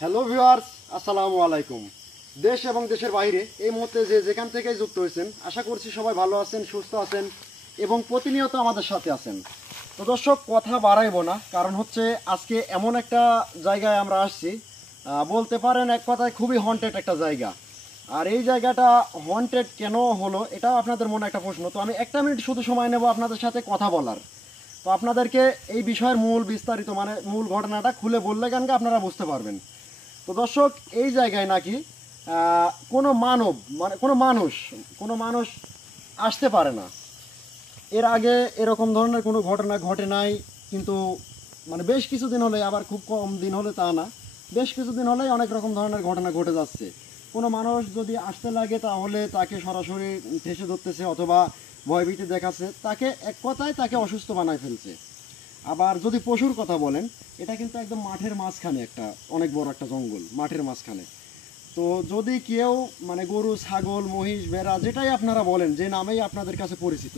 Hello viewers, আসসালামু আলাইকুম। দেশ এবং দেশের বাইরে এই মুহূর্তে যেখান থেকেই যুক্ত হয়েছেন, আশা করছি সবাই ভালো আছেন, সুস্থ আছেন এবং প্রতিনিয়ত আমাদের সাথে আছেন। তো দর্শক, কথা বাড়াইবো না, কারণ হচ্ছে আজকে এমন একটা জায়গায় আমরা আসছি, বলতে পারেন এক কথায় খুবই হন্টেড একটা জায়গা। আর এই জায়গাটা হন্টেড কেন হলো, এটা আপনাদের মনে একটা প্রশ্ন। তো আমি একটা মিনিট শুধু সময় নেব আপনাদের সাথে কথা বলার। তো আপনাদেরকে এই বিষয়ের মূল বিস্তারিত মানে মূল ঘটনাটা খুলে বললে কেন আপনারা বুঝতে পারবেন। তো দর্শক, এই জায়গায় নাকি কোনো মানব মানে কোনো মানুষ আসতে পারে না। এর আগে এরকম ধরনের কোনো ঘটনা ঘটে নাই, কিন্তু মানে বেশ কিছুদিন হলে, আবার খুব কম দিন হলে তা না, বেশ কিছুদিন হলেই অনেক রকম ধরনের ঘটনা ঘটে যাচ্ছে। কোনো মানুষ যদি আসতে লাগে তাহলে তাকে সরাসরি ঠেসে ধরতেছে অথবা ভয়ভীতি দেখাচ্ছে, তাকে এক কথায় তাকে অসুস্থ বানায় ফেলছে। আবার যদি পশুর কথা বলেন, এটা কিন্তু একদম মাঠের মাঝখানে একটা অনেক বড় একটা জঙ্গল, মাঠের মাঝখানে। তো যদি কেউ মানে গরু, ছাগল, মহিষ, ভেড়া, যেটাই আপনারা বলেন, যে নামেই আপনাদের কাছে পরিচিত,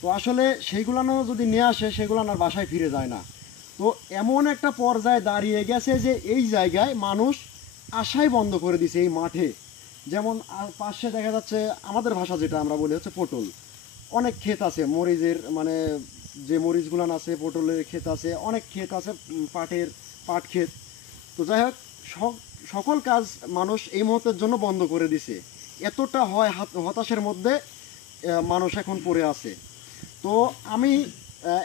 তো আসলে সেইগুলানো যদি নিয়ে আসে, সেগুলানোর বাসায় ফিরে যায় না। তো এমন একটা পর্যায়ে দাঁড়িয়ে গেছে যে এই জায়গায় মানুষ আসাই বন্ধ করে দিছে এই মাঠে। যেমন পাশে দেখা যাচ্ছে, আমাদের ভাষা যেটা আমরা বলি হচ্ছে পটল, অনেক ক্ষেত আছে মরিচের, মানে যে মরিচগুলান আছে, পটলের ক্ষেত আছে, অনেক ক্ষেত আছে, পাট ক্ষেত। তো যাই হোক, সকল কাজ মানুষ এই মুহূর্তের জন্য বন্ধ করে দিছে। এতটা হয় হতাশার মধ্যে মানুষ এখন পড়ে আছে। তো আমি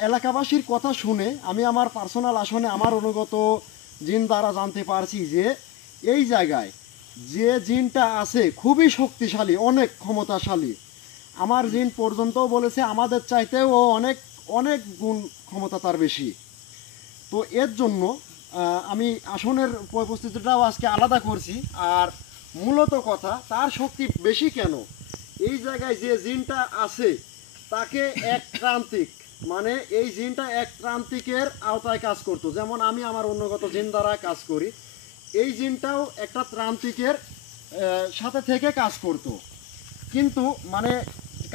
এলাকাবাসীর কথা শুনে, আমি আমার পার্সোনাল আসনে আমার অনুগত জিন দ্বারা জানতে পারছি যে এই জায়গায় যে জিনটা আছে খুবই শক্তিশালী, অনেক ক্ষমতাশালী। আমার জিন পর্যন্ত বলেছে আমাদের চাইতেও ও অনেক অনেক গুণ ক্ষমতা তার বেশি। তো এর জন্য আমি আসনের উপস্থিতিটাও আজকে আলাদা করছি। আর মূলত কথা, তার শক্তি বেশি কেন, এই জায়গায় যে জিনটা আছে তাকে এক প্রান্তিক, মানে এই জিনটা এক প্রান্তিকের আওতায় কাজ করতো। যেমন আমি আমার অনুগত জিন দ্বারা কাজ করি, এই জিনটাও একটা প্রান্তিকের সাথে থেকে কাজ করতো। কিন্তু মানে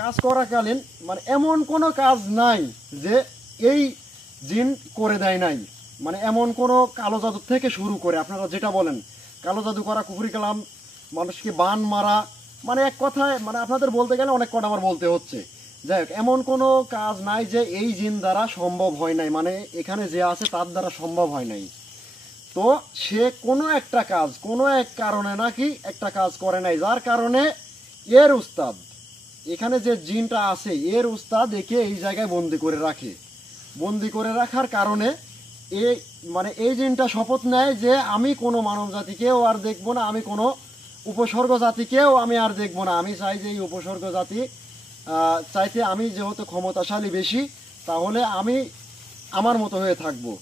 কাজ করাকালীন মানে এমন কোনো কাজ নাই যে এই জিন করে দেয় নাই। মানে এমন কোনো কালো জাদু থেকে শুরু করে আপনারা যেটা বলেন, কালো জাদু করা, কুফরি কালাম, মানুষকে বান মারা, মানে এক কথায় মানে আপনাদের বলতে গেলে অনেক কটা আমার বলতে হচ্ছে। যাই হোক, এমন কোনো কাজ নাই যে এই জিন দ্বারা সম্ভব হয় নাই, মানে এখানে যে আছে তার দ্বারা সম্ভব হয় নাই। তো সে কোনো একটা কাজ, কোনো এক কারণে নাকি একটা কাজ করে নাই, যার কারণে এর উস্তাদ, এখানে যে জিনটা আছে এর উস্তাদ একে এই জায়গায় বন্দি করে রাখে। বন্দি করে রাখার কারণে এই মানে এই জিনটা শপথ নেয় যে আমি কোনো মানব জাতিকেও আর দেখবো না, আমি কোনো উপসর্গ জাতিকেও আমি আর দেখবো না। আমি চাই যে এই উপসর্গ জাতি চাইতে আমি যেহেতু ক্ষমতাশালী বেশি, তাহলে আমি আমার মতো হয়ে থাকবো।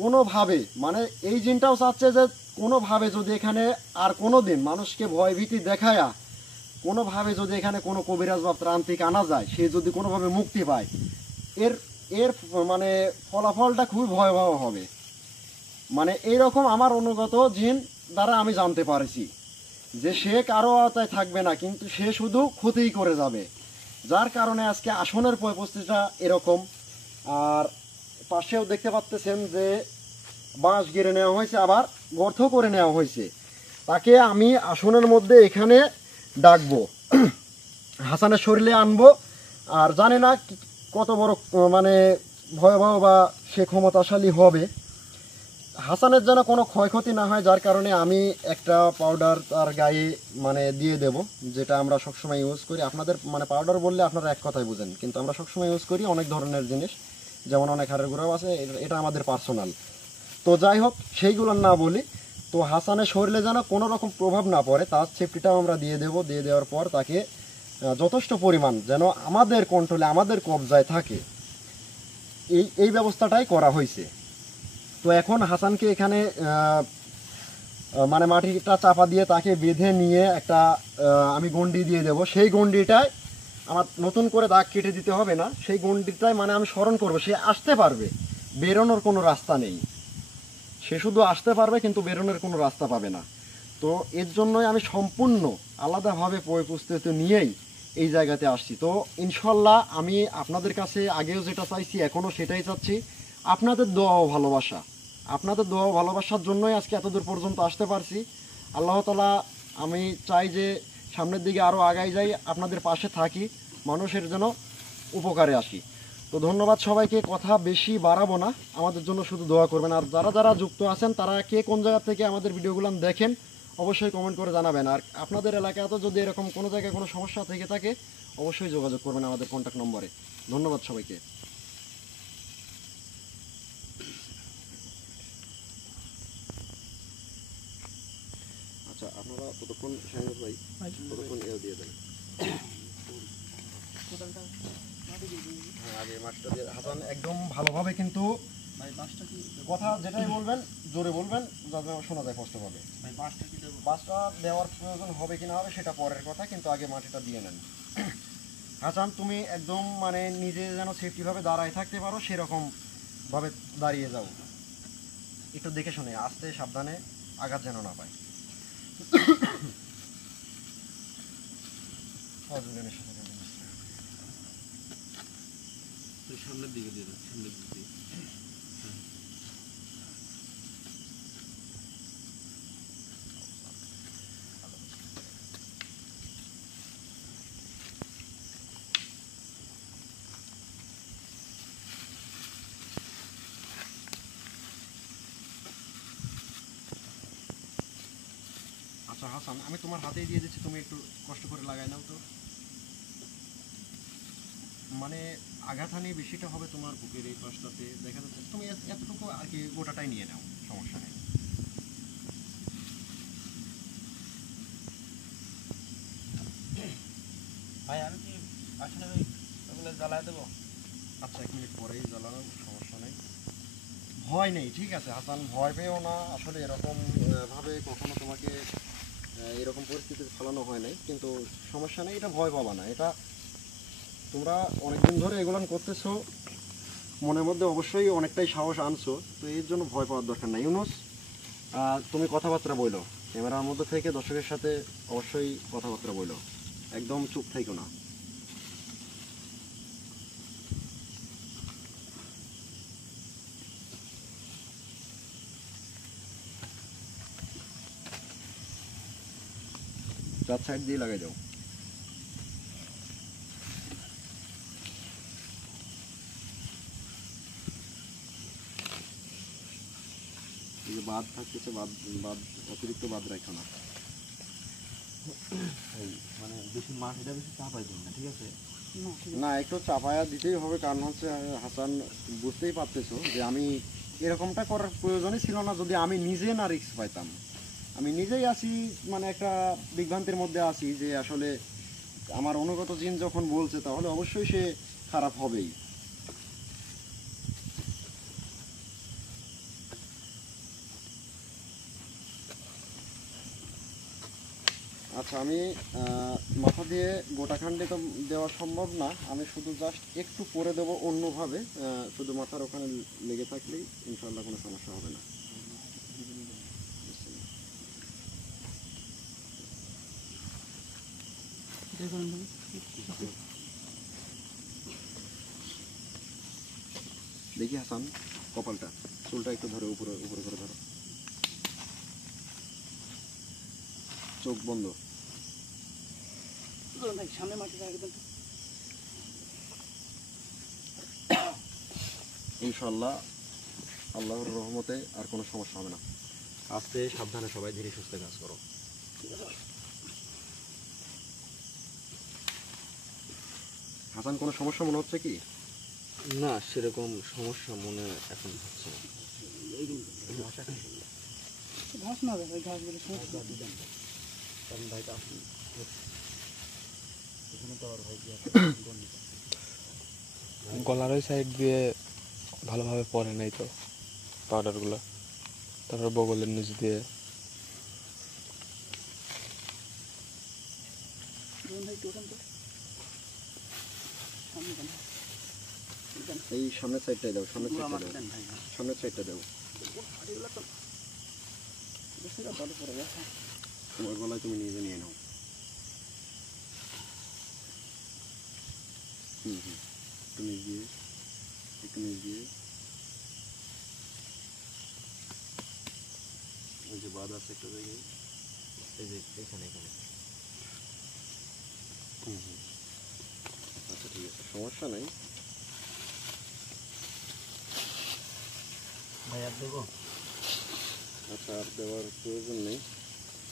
কোনোভাবে মানে এই জিনটাও চাচ্ছে যে কোনোভাবে যদি এখানে আর কোনো দিন মানুষকে ভয়ভীতি দেখায়া কোনোভাবে যদি এখানে কোনো কবিরাজ বা প্রান্তিক আনা যায়, সে যদি কোনোভাবে মুক্তি পায়, এর এর মানে ফলাফলটা খুবই ভয়াবহ হবে। মানে এইরকম আমার অনুগত জিন দ্বারা আমি জানতে পারছি যে সে কারো আওতায় থাকবে না, কিন্তু সে শুধু ক্ষতিই করে যাবে। যার কারণে আজকে আসনের পরিস্থিতিটা এরকম। আর পাশেও দেখতে পাচ্ছেন যে বাঁশ গেড়ে নেওয়া হয়েছে, আবার গর্ত করে নেওয়া হয়েছে। তাকে আমি আসনের মধ্যে এখানে ডাকবো, হাসানের শরীরে আনবো। আর জানি না কত বড় মানে ভয়াবহ বা সে ক্ষমতাশালী হবে। হাসানের যেন কোনো ক্ষয়ক্ষতি না হয়, যার কারণে আমি একটা পাউডার তার গায়ে মানে দিয়ে দেব, যেটা আমরা সবসময় ইউজ করি। আপনাদের মানে পাউডার বললে আপনারা এক কথাই বুঝেন, কিন্তু আমরা সবসময় ইউজ করি অনেক ধরনের জিনিস, যেমন অনেক হাড়ের গুঁড়াও আছে, এটা আমাদের পার্সোনাল। তো যাই হোক, সেইগুলো না বলি। তো হাসানের শরীরে যেন কোনো রকম প্রভাব না পড়ে, তার সেফটিটাও আমরা দিয়ে দেব। দিয়ে দেওয়ার পর তাকে যথেষ্ট পরিমাণ যেন আমাদের কন্ট্রোলে, আমাদের কবজায় থাকে, এই ব্যবস্থাটাই করা হয়েছে। তো এখন হাসানকে এখানে মানে মাটিটা চাপা দিয়ে তাকে বেঁধে নিয়ে একটা আমি গন্ডি দিয়ে দেব। সেই গন্ডিটায় আমার নতুন করে দাগ কেটে দিতে হবে না, সেই গন্ডিটায় মানে আমি স্মরণ করব, সে আসতে পারবে, বেরোনোর কোনো রাস্তা নেই। সে শুধু আসতে পারবে, কিন্তু বেরোনোর কোনো রাস্তা পাবে না। তো এর জন্যই আমি সম্পূর্ণ আলাদাভাবে প্রস্তুতি নিয়েই এই জায়গাতে আসছি। তো ইনশাল্লাহ আমি আপনাদের কাছে আগেও যেটা চাইছি, এখনও সেটাই চাচ্ছি, আপনাদের দোয়া ও ভালোবাসা। আপনাদের দোয়া ভালোবাসার জন্যই আজকে এতদূর পর্যন্ত আসতে পারছি। আল্লাহ তাআলা, আমি চাই যে সামনের দিকে আরও আগাই যাই, আপনাদের পাশে থাকি, মানুষের যেন উপকারে আসি। তো ধন্যবাদ সবাইকে, কথা বেশি বাড়াবো না, আমাদের জন্য শুধু দোয়া করবেন। আর যারা যারা যুক্ত আছেন তারা কে কোন জায়গা থেকে আমাদের ভিডিওগুলো দেখেন অবশ্যই কমেন্ট করে জানাবেন। আর আপনাদের এলাকাতেও যদি এরকম কোনো জায়গায় কোনো সমস্যা থেকে থাকে অবশ্যই যোগাযোগ করবেন আমাদের কন্ট্যাক্ট নম্বরে। ধন্যবাদ সবাইকে। আচ্ছা, আপনারা ততক্ষণ শাহিনুর ভাই ততক্ষণ এও দিয়ে দেন। হ্যাঁ, আগে মাছটা দিয়ে হাসান একদম ভালোভাবে, কিন্তু কথা যেটাই বলবেন জোরে বলবেন যাতে শোনা যায় স্পষ্টভাবে। বাঁশটা দেওয়ার প্রয়োজন হবে কিনা হবে সেটা পরের কথা, কিন্তু আগে মাটিটা দিয়ে নেন। হাসান, তুমি একদম মানে নিজে যেন সেফটিভাবে দাঁড়ায় থাকতে পারো সেরকম ভাবে দাঁড়িয়ে যাও, একটু দেখে শুনে আস্তে সাবধানে, আঘাত যেন না পায়। সামনের দিকে দিয়ে দাও, সামনের দিকে দিয়ে। আচ্ছা হাসান, আমি তোমার হাতেই দিয়ে দিচ্ছি, তুমি একটু কষ্ট করে লাগাই নাও তো। মানে আঘাতহানি বেশিটা হবে তোমার বুকের এই পাশটাতে, দেখা যাচ্ছে তুমি এতটুকু আর কি গোটাটাই নিয়ে নাও, সমস্যা নেই। ভাই আমি কি আসলে ওগুলো জ্বালায় দেবো? আচ্ছা, 1 মিনিট পরেই জ্বালানো, সমস্যা নেই, ভয় নেই, ঠিক আছে হাসান, ভয় পেও না। আসলে এরকম ভাবে কখনো তোমাকে এরকম পরিস্থিতিতে ফেলানো হয় নাই, কিন্তু সমস্যা নেই, এটা ভয় পাবা না। এটা তোমরা অনেকদিন ধরে এগুলো করতেছো, মনের মধ্যে অবশ্যই অনেকটাই সাহস আনছো, তো এর জন্য ভয় পাওয়ার দরকার নাই। ইউনুস, তুমি কথাবার্তা বলো, ক্যামেরার মধ্যে থেকে দর্শকের সাথে অবশ্যই কথাবার্তা বলো, একদম চুপ থাইকো না। চার সাইড দিয়ে লাগাই দাও। এই যে বাদ থাকতেছে, বাদ বাদ অতিরিক্ত বাদ রাখো না। মানে বেশি মাটিটা বেশি চাপাই দিন না, ঠিক আছে? না, একটু চাপায়া দিতেই হবে, কারণ হচ্ছে হাসান, বুঝতেই পারতেছো যে আমি এরকমটা করার প্রয়োজনই ছিল না যদি আমি নিজে না রিস্ক পাইতাম। আমি নিজেই আছি, মানে একটা বিভ্রান্তির মধ্যে আছি যে আসলে আমার অনুগত জিন যখন বলছে তাহলে অবশ্যই সে খারাপ হবেই। আচ্ছা, আমি মাথা দিয়ে গোটাখান্ডে তো দেওয়া সম্ভব না, আমি শুধু জাস্ট একটু করে দেবো অন্যভাবে, শুধু মাথার ওখানে লেগে থাকলেই ইনশাল্লাহ কোনো সমস্যা হবে না। দেখি হাসান, কপালটা, চুলটা একটু ধরে উপরে উপরে করে ধরো, চোখ বন্ধ। ইনশাল্লাহ আল্লাহর রহমতে আর কোনো সমস্যা হবে না। আস্তে সাবধানে সবাই ধীরে সুস্থে কাজ করো। হাসান, কোনো সমস্যা মনে হচ্ছে কি? না, সেরকম সমস্যা মনে এখন হচ্ছে না। গলার ওই সাইড দিয়ে ভালোভাবে পরে নাই তো পাউডারগুলো, তারপর বগলের নিচ দিয়ে। এই সামনের সাইডটাই দাও, সামনের সাইডটা দাও, সামনের সাইডটা দাও। তোমার গলায় তুমি নিজে নিয়ে নাও। একটু নিচ দিয়ে, একটু নিচ দিয়ে। ওই যে বাদ আছে একটা জায়গায়, এই যে এখানে এখানে। আচ্ছা ঠিক আছে, সমস্যা নাই। ভাই আর দেবো? আচ্ছা, আর দেওয়ার প্রয়োজন নেই,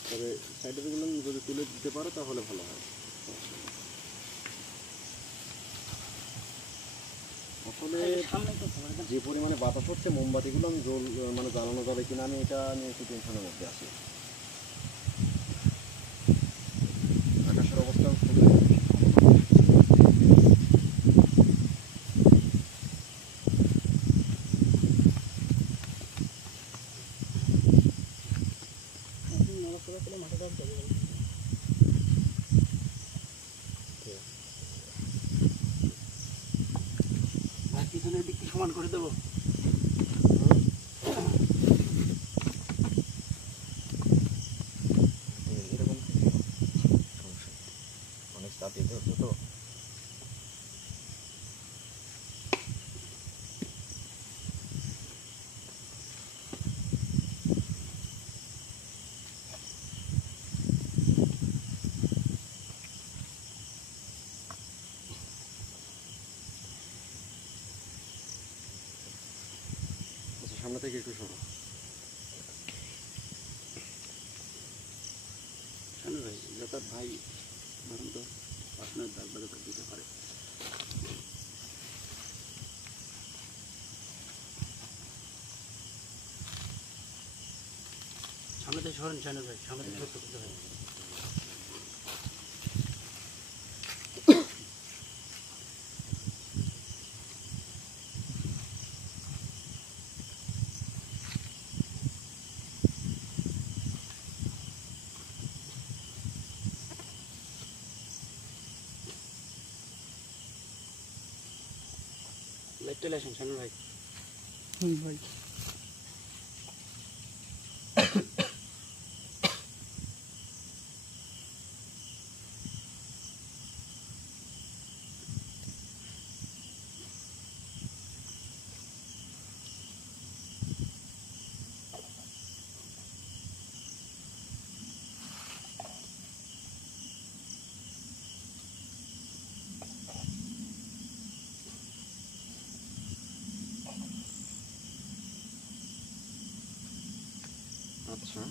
তবে সাইডের গুলো যদি তুলে দিতে পারো তাহলে ভালো হয়। আসলে যে পরিমাণে বাতাস হচ্ছে, মোমবাতিগুলো আমি মানে জ্বালানো যাবে কিনা, আমি এটা নিয়ে একটু টেনশনের মধ্যে আছি। আকাশের অবস্থা খুবই পিছনের দিকটি সমান করে দেবো। এরকম সমস্যা, অনেক চাপিয়ে ধরছো তো। আচ্ছা, সামনে থেকে একটু সরো। শোনো ভাই, যাতায়াত ভাই ধরুন তো আপনার দাগ বাজার দিতে পারে। সামনে থেকে সরেন শানু ভাই, সামনে থেকে সরতে করতে হয়। লাইট চলে আসেন শানু ভাই। ভাই আচ্ছা,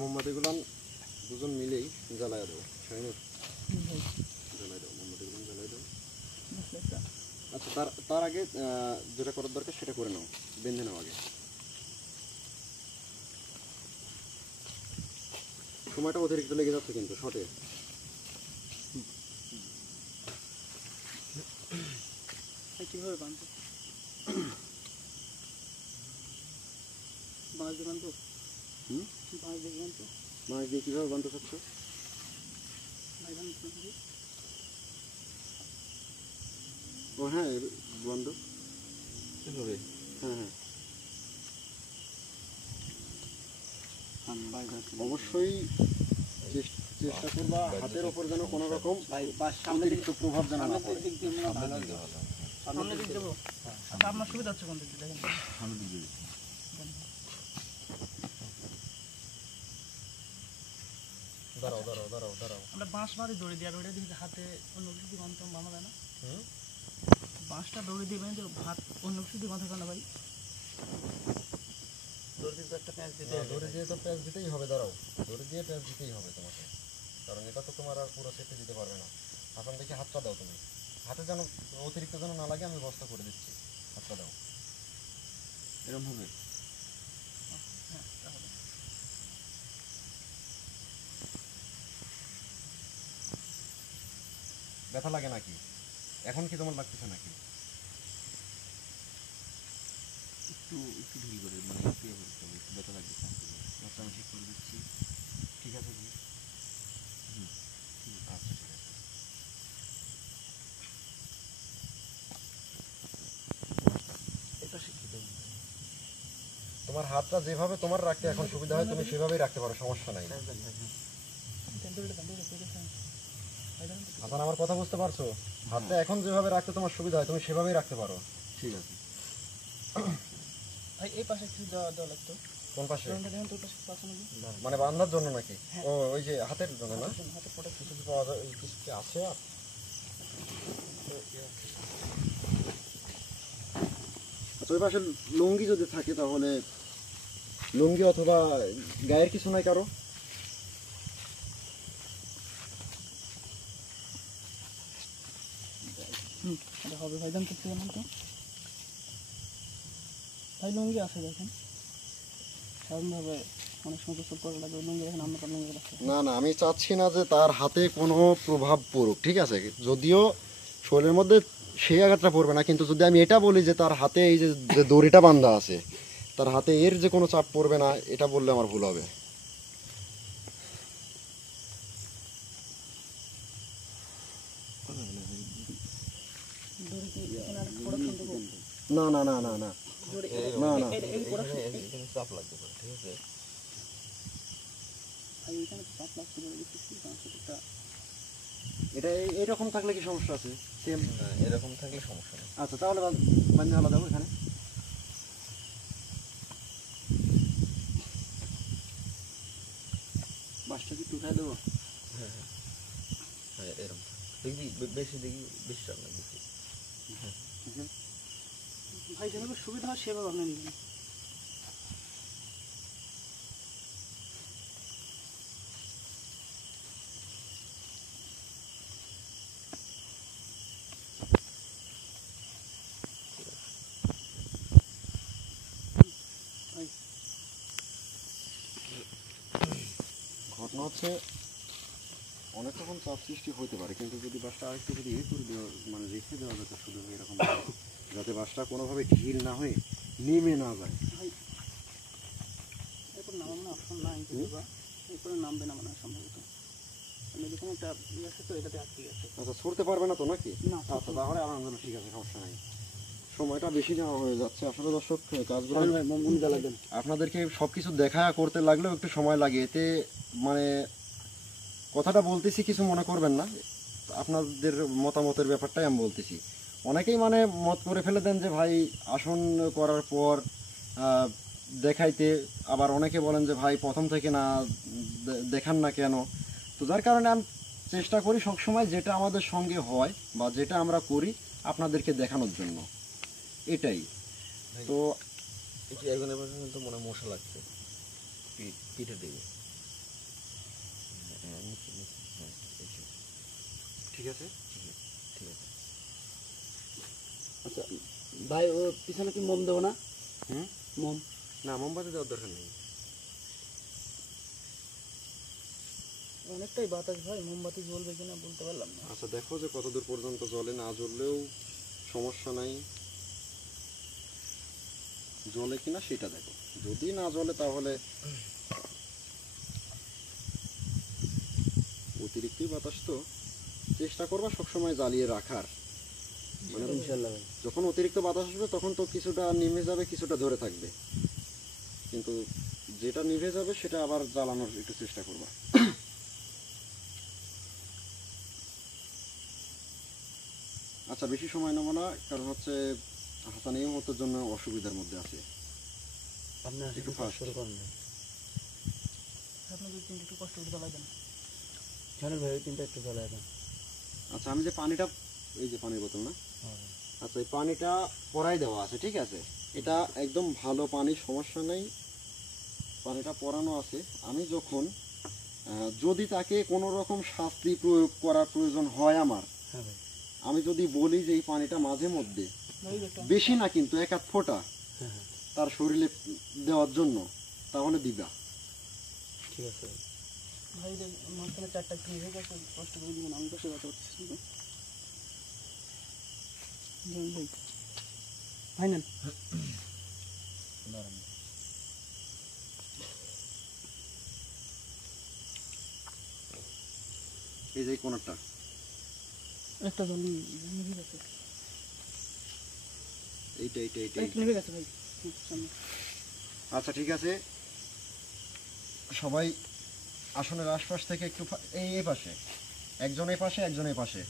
মোমবাতিগুলো দুজন মিলেই জ্বালায় দেবো। শাহিনুর, জ্বালায় দাও মোমবাতিগুলো, জ্বালায় দাও। আচ্ছা, তার আগে যেটা করার দরকার সেটা করে নাও, বেঁধে নাও আগে। সময়টা অতিরিক্ত লেগে যাচ্ছে কিন্তু শটে। কিভাবে বাঁধবো? বাঁশ দিয়ে বাঁধবো? বাঁশ দিয়ে বাঁধবো? মাছ দিয়ে কীভাবে বাঁধতে চাচ্ছ? ও হ্যাঁ, বন্ধ। এভাবে? হ্যাঁ হ্যাঁ, অবশ্যই চেষ্টা করবা হাতের ওপর যেন কোনো রকম অতিরিক্ত প্রভাব যেন না পড়ে। সামনে দিক দেবো? আপনার সুবিধা হচ্ছে কোন দিক দিয়ে দেখেন। দাঁড়াও দাঁড়াও দাঁড়াও দাঁড়াও। আমরা বাঁশ মারি দড়ি দিয়ে, দড়ি দিয়ে হাতে অন্য কিছু দিয়ে বাঁধতে বাঁধা যায় না? বাঁশটা দড়ি দিয়ে বেঁধে হাত অন্য কিছু দিয়ে বাঁধা যায় না ভাই? দড়ি তো একটা প্যাঁচ দিতে দড়ি দিয়ে তো প্যাঁচ দিতেই হবে, দাঁড়াও, দড়ি দিয়ে প্যাঁচ দিতেই হবে তোমাকে, কারণ এটা তো তোমার আর পুরো সেফটি দিতে পারবে না। এখন দেখি হাতটা দাও, তুমি হাতে যেন অতিরিক্ত যেন না লাগে, আমি বস্তা করে দিচ্ছি, হাতটা দাও। এরকম হবে। ব্যথা লাগে নাকি? এখন কি তোমার লাগতেছে নাকি? একটু একটু ঢিল করে মানে একটু ইয়ে করতে হবে, একটু ব্যথা লাগবে। আচ্ছা আমি ঠিক করে দিচ্ছি, ঠিক আছে কি? আচ্ছা ঠিক আছে। এটা শিখিয়ে দেবো। তোমার হাতটা যেভাবে তোমার রাখতে এখন সুবিধা হয় তুমি সেভাবেই রাখতে পারো, সমস্যা নাই। হাসান, আমার কথা বুঝতে পারছো? হাতটা এখন যেভাবে রাখতে তোমার সুবিধা হয় তুমি সেভাবেই রাখতে পারো। ঠিক আছে। ভাই এই পাশে একটু দেওয়া দেওয়া লাগতো। কোন পাশে? দেখেন তো ওই পাশে পাশে নাকি মানে বান্ধার জন্য নাকি? হ্যাঁ। ও ওই যে হাতের জন্য না? হাতে ফটো কিছু কি পাওয়া যায়? কিছু কি আছে আর? আচ্ছা ওই পাশে লুঙ্গি যদি থাকে তাহলে লুঙ্গি অথবা গায়ের কিছু নাই কারো? এটা হবে ভাই, দাম করতে জানেন তো ভাই? লুঙ্গি আছে দেখেন, সাধারণভাবে অনেক সময় গোসল করা লাগবে, লুঙ্গি দেখেন আমরা লুঙ্গি রাখতে। না না, আমি চাচ্ছি না যে তার হাতে কোনো প্রভাব পড়ুক, ঠিক আছে? যদিও শরীরের মধ্যে সেই আঘাতটা পড়বে না, কিন্তু যদি আমি এটা বলি যে তার হাতে এই যে যে দড়িটা বাঁধা আছে, তার হাতে এর যে কোনো চাপ পড়বে না, এটা বললে আমার ভুল হবে। দড়ি কি এখানে আর প্রোডাকশন দেবো? না না না না না দড়ি না না, এই প্রোডাকশন এখানে চাপ লাগতে পারে, ঠিক আছে? ভাই এখানে তো চাপ লাগছে বলে দিচ্ছি, কারণ সেটা এটা এইরকম থাকলে কি সমস্যা আছে? সেম। এরকম থাকলে সমস্যা নেই। আচ্ছা তাহলে বান্ধে আলাদা দেবো এখানে। বাসটা কি উঠাই দেবো? হ্যাঁ হ্যাঁ হ্যাঁ, এরকম দেখবি বেশি, দেখবি বেশি চাপ লাগবে। ভাই যেভাবে সুবিধা হয় সেভাবে আপনি নেবেন। ঘটনা হচ্ছে অনেক রকম চাপ সৃষ্টি হতে পারে, কিন্তু যদি বাসটা আরেকটু যদি ইয়ে করে দেওয়া, মানে রেখে দেওয়া যেত শুধু এরকম, যাতে বাসটা কোনোভাবে ঢিল না হয়ে নেমে না যায়। এরপর নামানো অপশন নাই, এরপরে নামবে না মনে হয় সম্ভবত, মানে যেখানে একটা ইয়ে আছে তো এটাতে আটকে গেছে। আচ্ছা ছড়তে পারবে না তো নাকি? না, আচ্ছা তাহলে আলহামদুলিল্লাহ ঠিক আছে, সমস্যা নাই। সময়টা বেশি নেওয়া হয়ে যাচ্ছে আসলে দর্শক, কাজগুলো আপনাদেরকে সবকিছু দেখা করতে লাগলেও একটু সময় লাগে, এতে মানে কথাটা বলতেছি কিছু মনে করবেন না, আপনাদের মতামতের ব্যাপারটাই আমি বলতেছি। অনেকেই মানে মত করে ফেলে দেন যে ভাই আসন করার পর দেখাইতে, আবার অনেকে বলেন যে ভাই প্রথম থেকে না দেখান না কেন। তো যার কারণে আমি চেষ্টা করি সবসময় যেটা আমাদের সঙ্গে হয় বা যেটা আমরা করি আপনাদেরকে দেখানোর জন্য, এটাই। তো একটু এখন এবার কিন্তু মনে হয় মশা লাগছে, পিঠে দেবে। হ্যাঁ নিচে নিচে, হ্যাঁ ঠিক আছে। ঠিক আছে। আচ্ছা ভাই ও পিছনে কি মোম দেবো না? হুম, মোম না মোমবাতি দেওয়ার দরকার নেই। অনেকটাই বাতাস ভাই, মোমবাতি জ্বলবে কিনা বলতে পারলাম না। আচ্ছা দেখো যে কতদূর পর্যন্ত জ্বলে, না জ্বললেও সমস্যা নাই, জ্বলে কিনা সেটা দেখো। যদি না জ্বলে তাহলে অতিরিক্তই বাতাস, তো চেষ্টা করবা সবসময় জ্বালিয়ে রাখার, মানে ইনশাআল্লাহ ভাই। যখন অতিরিক্ত বাতাস আসবে তখন তো কিছুটা নিভে যাবে, কিছুটা ধরে থাকবে, কিন্তু যেটা নিভে যাবে সেটা আবার জ্বালানোর একটু চেষ্টা করবা। আচ্ছা বেশি সময় নেবো না, কারণ হচ্ছে হাসান এই মুহূর্তের জন্য অসুবিধার মধ্যে আছে, আপনার একটু ফাস্ট। শুরু করেন না। আপনাদের কিন্তু একটু কষ্ট করে জ্বালাই দেন। ছাড়েন ভাই, ওই তিনটা একটু চলে এখন। আচ্ছা আমি যে পানিটা, এই যে পানির বোতল না, আচ্ছা এই পানিটা পরাই দেওয়া আছে, ঠিক আছে? এটা একদম ভালো পানি, সমস্যা নেই, পানিটা পরানো আছে। আমি যখন যদি তাকে কোনো রকম শাস্তি প্রয়োগ করার প্রয়োজন হয় আমার, হ্যাঁ ভাই। আমি যদি বলি যে এই পানিটা মাঝে মধ্যে ভাই এটা বেশি না কিন্তু 1-1 ফোঁটা হ্যাঁ হ্যাঁ তার শরীরে দেওয়ার জন্য, তাহলে দিবা। ঠিক আছে ভাই। ভাই যে মাঝখানে 4টা কি হয়ে গেছে, কষ্ট করে দিবেন, আমি বসে কথা করতেছি তো। ভাই ভাই নেন। দাঁড়ান। এই যে কোনটা একটা জল নিভে গেছে, এইটা এইটা এইটা একটা নিভে গেছে ভাই সামনে। আচ্ছা ঠিক আছে, সবাই আসনের আশপাশ থেকে একটু এই পাশে, একজন এই পাশে একজন এই পাশে,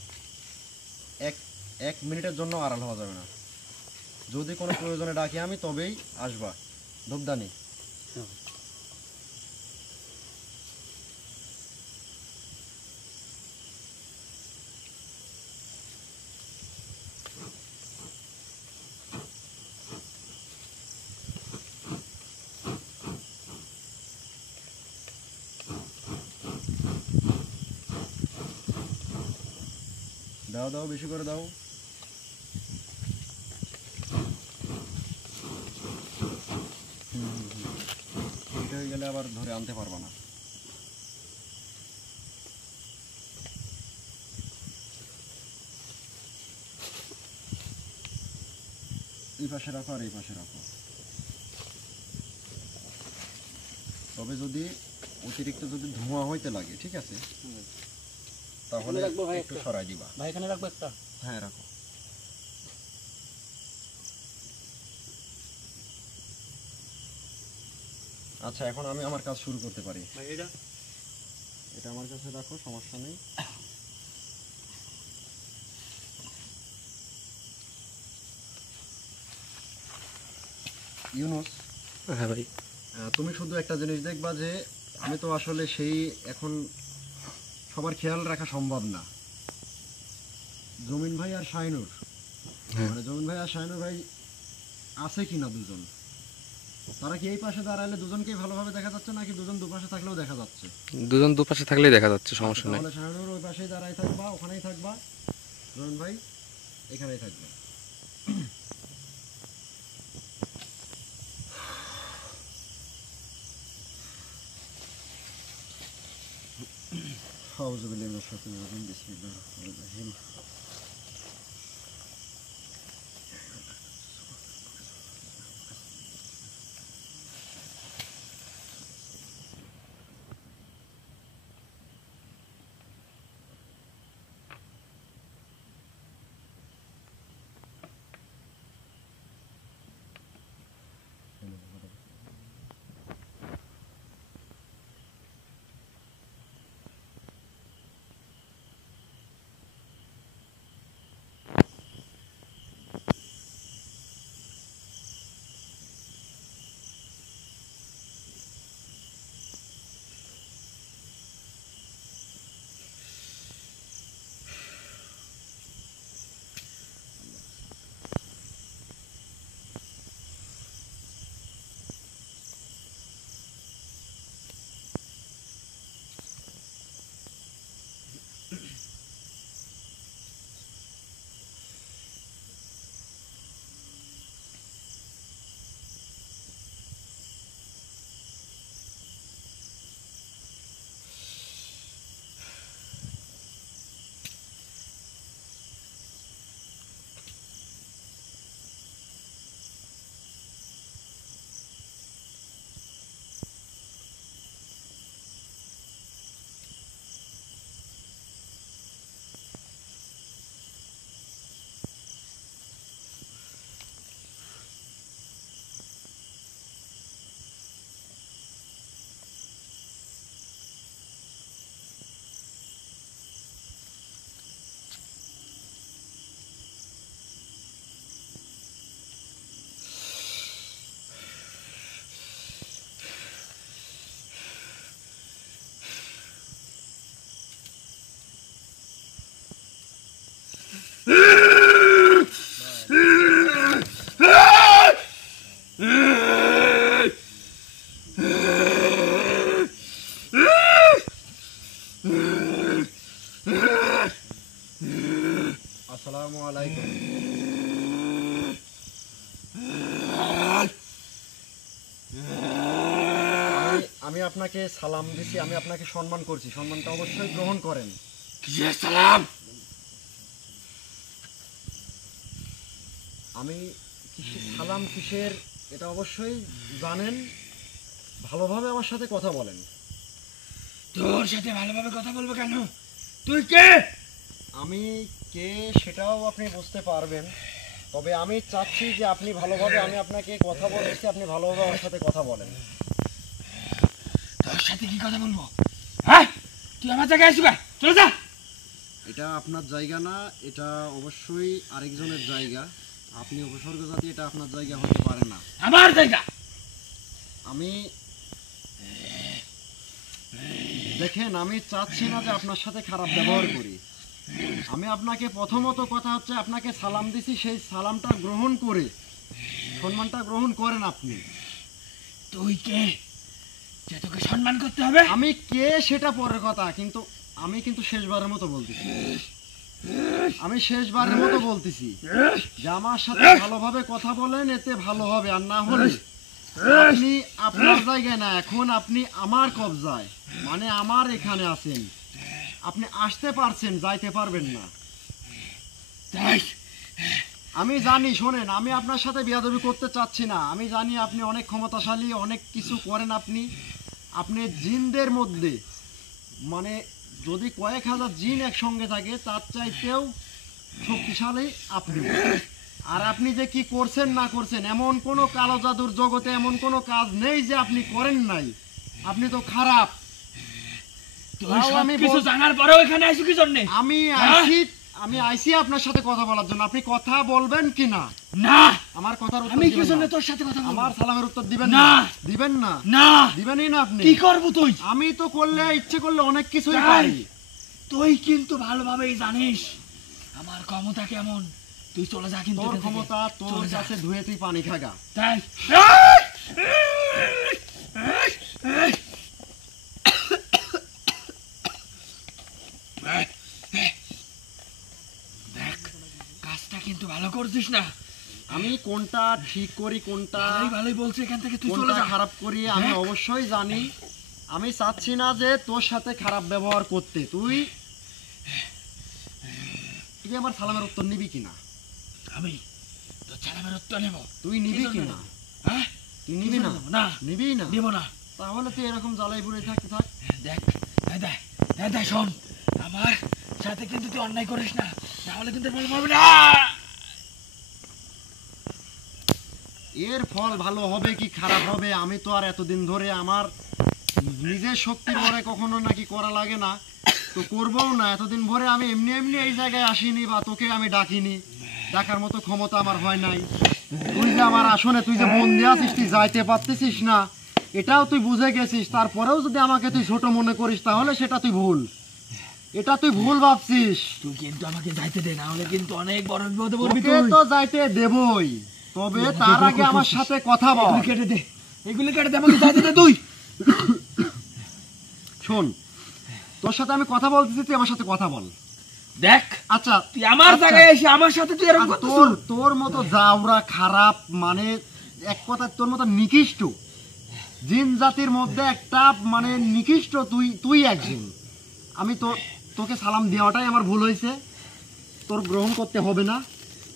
এক মিনিটের জন্য আড়াল হওয়া যাবে না। যদি কোনো প্রয়োজনে ডাকি আমি তবেই আসবা। ধূপদানি হ্যাঁ ভাই। দাও দাও, বেশি করে দাও। এটা হয়ে গেলে আবার ধরে আনতে পারবা না। এই পাশে রাখো আর এই পাশে রাখো। তবে যদি অতিরিক্ত যদি ধোঁয়া হইতে লাগে, ঠিক আছে, তাহলে এখানে রাখবো ভাই একটু একটা? সরাই দিবা। ভাই এখানে রাখবো একটা? হ্যাঁ রাখো। আচ্ছা এখন আমি আমার কাজ শুরু করতে পারি। ভাই এটা এটা আমার কাছে রাখো, সমস্যা নেই। ইউনুস, হ্যাঁ ভাই। তুমি শুধু একটা জিনিস দেখবা যে আমি তো আসলে সেই এখন সবার খেয়াল রাখা সম্ভব না। জমিন ভাই আর শাইনুর, হ্যাঁ। মানে জমিন ভাই আর শাইনুর ভাই আছে কিনা দুজন, তারা কি এই পাশে দাঁড়ালে দুজনকেই ভালোভাবে দেখা যাচ্ছে নাকি দুজন দুপাশে থাকলেও দেখা যাচ্ছে? দুজন দুপাশে থাকলেই দেখা যাচ্ছে, সমস্যা নেই। তাহলে শাহানুর ওই পাশেই দাঁড়াই থাকবা, ওখানেই থাকবা, রোহন ভাই এখানেই থাকবে। আউযু বিল্লাহি মিনাশ শাইতানির রাজিম, বিসমিল্লাহির রহমানির রহিম। আমি আপনাকে সালাম দিছি, আমি আপনাকে সম্মান করছি, সম্মানটা অবশ্যই গ্রহণ করেন। কিসের সালাম? আমি সালাম কিসের এটা অবশ্যই জানেন, ভালোভাবে আমার সাথে কথা বলেন। তোর সাথে ভালোভাবে কথা বলবো কেন? তুই কে? আমি কে সেটাও আপনি বুঝতে পারবেন, তবে আমি চাচ্ছি যে আপনি ভালোভাবে, আমি আপনাকে কথা বলেছি, আপনি ভালোভাবে আমার সাথে কথা বলেন। তোর সাথে কি কথা বলবো? হ্যাঁ, তুই আমার জায়গায় আসবি, চলে যা। এটা আপনার জায়গা না, এটা অবশ্যই আরেকজনের জায়গা। আপনি উপসর্গ জাতি, এটা আপনার জায়গা হতে পারে না। আমার জায়গা। আমি দেখেন, আমি চাচ্ছি না যে আপনার সাথে খারাপ ব্যবহার করি। আমি আপনাকে প্রথমত কথা হচ্ছে আপনাকে সালাম দিছি, সেই সালামটা গ্রহণ করে সম্মানটা গ্রহণ করেন। আপনি তুই কে যে তোকে সম্মান করতে হবে? আমি কে সেটা পরের কথা, কিন্তু আমি কিন্তু শেষবারের মতো বলতেছি, আমি শেষবারের মতো বলতেছি যে আমার সাথে ভালোভাবে কথা বলেন, এতে ভালো হবে। আর না হলে আপনি আপনার জায়গায় না, এখন আপনি আমার কবজায়, মানে আমার এখানে আছেন। আপনি আসতে পারছেন, যাইতে পারবেন না। তাই আমি জানি, শোনেন, আমি আপনার সাথে বেয়াদবি করতে চাচ্ছি না। আমি জানি আপনি অনেক ক্ষমতাশালী, অনেক কিছু করেন। আপনি জিনদের মধ্যে, মানে যদি কয়েক হাজার জিন একসঙ্গে থাকে তার চাইতেও শক্তিশালী আপনি। আর আপনি যে কি করছেন না করছেন, এমন কোনো কালো জাদুর জগতে এমন কোনো কাজ নেই যে আপনি করেন নাই। আপনি তো খারাপ। তুই তাও সব আমি কিছু জানার পরেও এখানে আসি কি জন্য? আমি আইসি আপনার সাথে কথা বলার জন্য। আপনি কথা বলবেন কি না? না, আমার কথার উত্তর আমি কি দিবেন জন্য না? তোর সাথে কথা বলবো? আমার সালামের উত্তর দিবেন না। না? দিবেন না? না, দিবেনই না আপনি? কি করব তুই? আমি তো করলে, ইচ্ছে করলে অনেক কিছুই তাই? পারি। তুই কিন্তু ভালোভাবেই জানিস আমার ক্ষমতা কেমন। তুই চলে যা কিন্তু তোর এখান থেকে। ক্ষমতা তোর চলে যা। কাছে ধুয়ে তুই পানি খাগা। তাই দেখ, কাজটা কিন্তু ভালো করছিস না। আমি কোনটা ঠিক করি, কোনটা ভালোই বলছি, এখান থেকে তুই চলে কোনটা যা। খারাপ করি আমি দেখ। অবশ্যই জানি। আমি চাচ্ছি না যে তোর সাথে খারাপ ব্যবহার করতে। তুই আমার সালামের উত্তর নিবি কিনা? আমি তোর ছেলেমেয়ের উত্তর নেব। তুই নিবি কিনা? হ্যাঁ, তুই নিবি না? না, নিবি না? দিব না। তাহলে তুই এরকম জ্বালাই বুড়ে থাকতে থাক। দেখ, দেখ, শোন, আমার সাথে কিন্তু তুই অন্যায় করিস না, তাহলে কিন্তু ভালো হবে না। এর ফল ভালো হবে কি খারাপ হবে আমি তো আর এতদিন ধরে আমার নিজের শক্তির ভরে কখনো নাকি করা লাগে না, তো করবও না। এতদিন ভরে আমি এমনি এমনি এই জায়গায় আসিনি, বা তোকে আমি ডাকিনি, ডাকার মতো ক্ষমতা আমার হয় নাই। তুই যে আমার আসনে তুই যে বন্দি আছিস, তুই যাইতে পারতেছিস না, এটাও তুই বুঝে গেছিস। তারপরেও যদি আমাকে তুই ছোট মনে করিস তাহলে সেটা তুই ভুল, এটা তুই ভুল ভাবছিস। তুই কিন্তু আমাকে যাইতে দে, না হলে কিন্তু অনেক বড় বিপদে পড়বি তোকে তুই। তো যাইতে দেবই, তবে তার আগে আমার সাথে কথা বল। এগুলি কেটে দে, এগুলি কেটে দে, আমাকে যাইতে দে তুই। শোন, তোর সাথে আমি কথা বলতেছি, তুই আমার সাথে কথা বল। দেখ, আচ্ছা, তুই আমার জায়গায় এসে আমার সাথে তুই এরকম করছিস? তোর মতো জাউরা খারাপ, মানে এক কথা তোর মতো নিকৃষ্ট জিন জাতির মধ্যে একটা, মানে নিকৃষ্ট তুই একজন। আমি তোকে সালাম দেওয়াটাই আমার ভুল হয়েছে, তোর গ্রহণ করতে হবে না।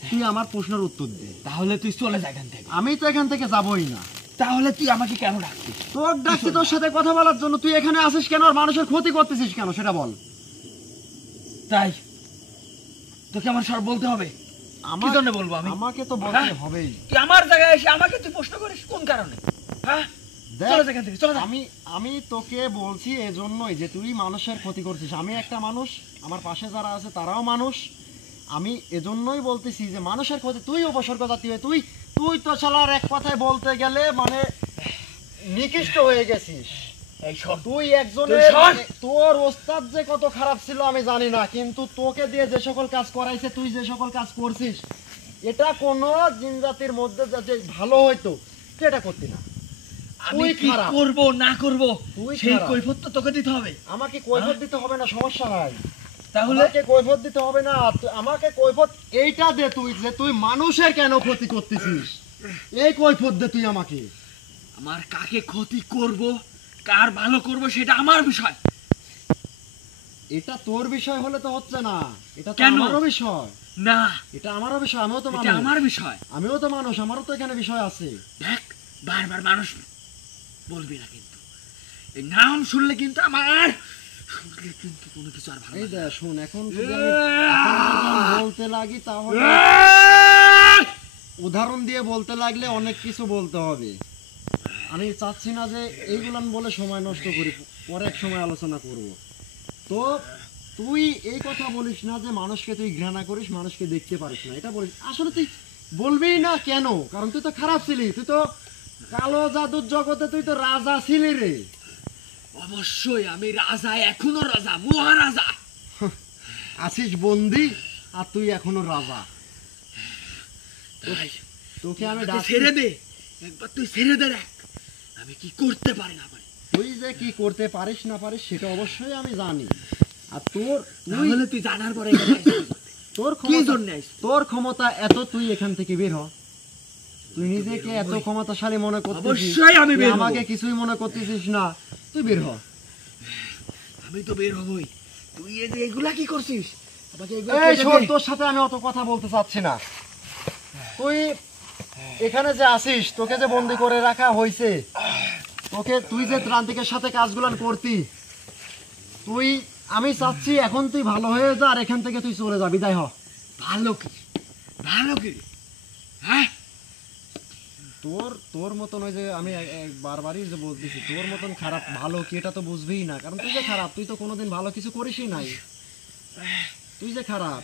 তুই আমার প্রশ্নের উত্তর দে। তাহলে তুই চলে যা এখান থেকে। আমি তো এখান থেকে যাবই না। তাহলে তুই আমাকে কেন ডাকছিস? তোর ডাকছি তোর সাথে কথা বলার জন্য। তুই এখানে আসিস কেন আর মানুষের ক্ষতি করতেছিস কেন সেটা বল। তাই তোকে আমার সব বলতে হবে? কি জন্য বলবো আমি? আমাকে তো বলতে হবেই। তুই আমার জায়গায় এসে আমাকে তুই প্রশ্ন করিস কোন কারণে? হ্যাঁ, দেখ, চলে যা এখান থেকে, চলে যা। আমি তোকে বলছি এজন্যই যে তুই মানুষের ক্ষতি করছিস। আমি একটা মানুষ, আমার পাশে যারা আছে তারাও মানুষ। আমি এজন্যই বলতেছি যে মানুষের ক্ষতি, তুই উপসর্গ জাতি হয়ে তুই তো শালার এক কথায় বলতে গেলে মানে নিকৃষ্ট হয়ে গেছিস। এই সব তুই একজনের, তোর ওস্তাদ যে কত খারাপ ছিল আমি জানি না, কিন্তু তোকে দিয়ে যে সকল কাজ করাইছে, তুই যে সকল কাজ করছিস, এটা কোনো জিন জাতির মধ্যে যে ভালো হইতো তুই এটা করতি না। আমি তুই কি খারাপ। করব না করব তুই সেই খারাপ। কৈফিয়ত তো তোকে দিতে হবে। আমাকে কৈফিয়ত দিতে হবে না, সমস্যা নাই। তাহলে আমাকে কৈফিয়ত দিতে হবে না, আমাকে কৈফিয়ত এইটা দে তুই, যে তুই মানুষের কেন ক্ষতি করতেছিস, এই কৈফিয়ত দে তুই আমাকে। আমার কাকে ক্ষতি করব কার ভালো করব সেটা আমার বিষয়। এটা তোর বিষয় হলে তো হচ্ছে না, এটা তো কেন? আমারও বিষয়। না, এটা আমারও বিষয়, আমিও তো এটা মানুষ। আমার বিষয়। আমিও তো মানুষ, আমারও তো এখানে বিষয় আছে। দেখ, বারবার মানুষ বলবি না কিন্তু। এই নাম শুনলে কিন্তু আমার কোনো কিছু আর ভালো এই লাগে দেখ না। শোন, এখন যদি আমি বলতে লাগি তাহলে উদাহরণ দিয়ে বলতে লাগলে অনেক কিছু বলতে হবে। আমি চাচ্ছি না যে এইগুলো আমি বলে সময় নষ্ট করি, পরে এক সময় আলোচনা করব। তো তুই এই কথা বলিস না যে মানুষকে তুই ঘৃণা করিস, মানুষকে দেখতে পারিস না, এটা বলিস। আসলে তুই বলবি না কেন? কারণ তুই তো খারাপ ছিলি, তুই তো কালো জাদুর জগতে তুই তো রাজা ছিলি রে। অবশ্যই আমি রাজা, এখনো রাজা, মহারাজা। আছিস বন্দি আর তুই এখনো রাজা। তাই তোকে আমি আমাকে ডাকছি, ছেড়ে দে, একবার তুই ছেড়ে দে, দেখ আমি কি করতে পারি না পারি। তুই যে কি করতে পারিস না পারিস সেটা অবশ্যই আমি জানি। আর তুই তাহলে তুই জানার পরে এখানে আইছিস করতে। তোর কি ক্ষমতা, জন্য আইছিস? তোর ক্ষমতা এত, তুই এখান থেকে বের হ। তুই নিজেকে এত ক্ষমতাশালী মনে করতেছিস, অবশ্যই আমি তুই বের হব। আমাকে কিছুই মনে করতেছিস না, তুই বের হ। আমি তো বের হবই। তুই এই যে এগুলা কি করছিস? আমাকে এগুলা এই কেটে শোন, দে। তোর সাথে আমি অত কথা বলতে চাচ্ছি না। তুই এখানে যে আসিস, তোকে যে বন্দি করে রাখা হয়েছে, তুই যে ত্রান্তিকের সাথে কাজগুলো করতি, আমি চাচ্ছি এখন তুই ভালো হয়ে যা আর এখান থেকে তুই চলে যা, বিদায় হ। ভালো কি? ভালো কি? হ্যাঁ, তোর মতন ওই যে আমি বারবারই যে বলতেছি, তোর মতন খারাপ ভালো কি এটা তো বুঝবিই না। কারণ তুই যে খারাপ, তুই তো কোনোদিন ভালো কিছু করিসই নাই, তুই যে খারাপ।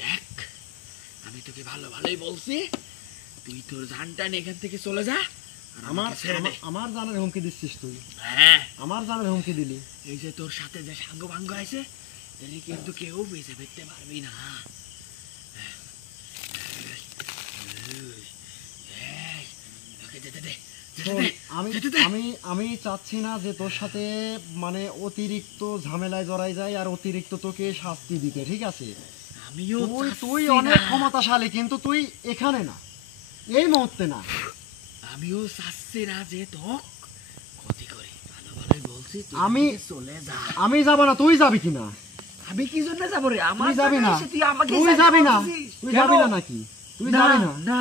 দেখ আমি তোকে ভালো ভালোই বলছি, তুই তোর জানটা নিয়ে এখান থেকে চলে যা। আর আমার আমাকে ছেড়ে দে। আমার জানের হুমকি দিচ্ছিস তুই, হ্যাঁ, আমার জানের হুমকি দিলি। এই যে তোর সাথে যে সাঙ্গ ভাঙ্গ আছে, তাহলে কিন্তু কেউ বেঁচে ফিরতে পারবি না। এই, ওকে যেতে দে, যেতে শোন, দে, আমি যেতে দে। আমি আমি চাচ্ছি না যে তোর সাথে মানে অতিরিক্ত ঝামেলায় জড়াই যায় আর অতিরিক্ত তোকে শাস্তি দিতে, ঠিক আছে? আমিও তুই তুই চাচ্ছি অনেক না। ক্ষমতাশালী, কিন্তু তুই এখানে না, এই মুহূর্তে না। আমিও চাচ্ছি না যে তোক ক্ষতি করি। ভালো ভালোই বলছি, তুই আমি- এখান থেকে চলে যা। আমি যাব না, তুই যাবি কিনা? আমি কি জন্য যাবো রে? আমার তুই যাবি না, জায়গায় এসে তুই আমাকে তুই যাইতে যাবি না, বলছিস? তুই কেন? যাবি না নাকি? তুই যাবি না? না।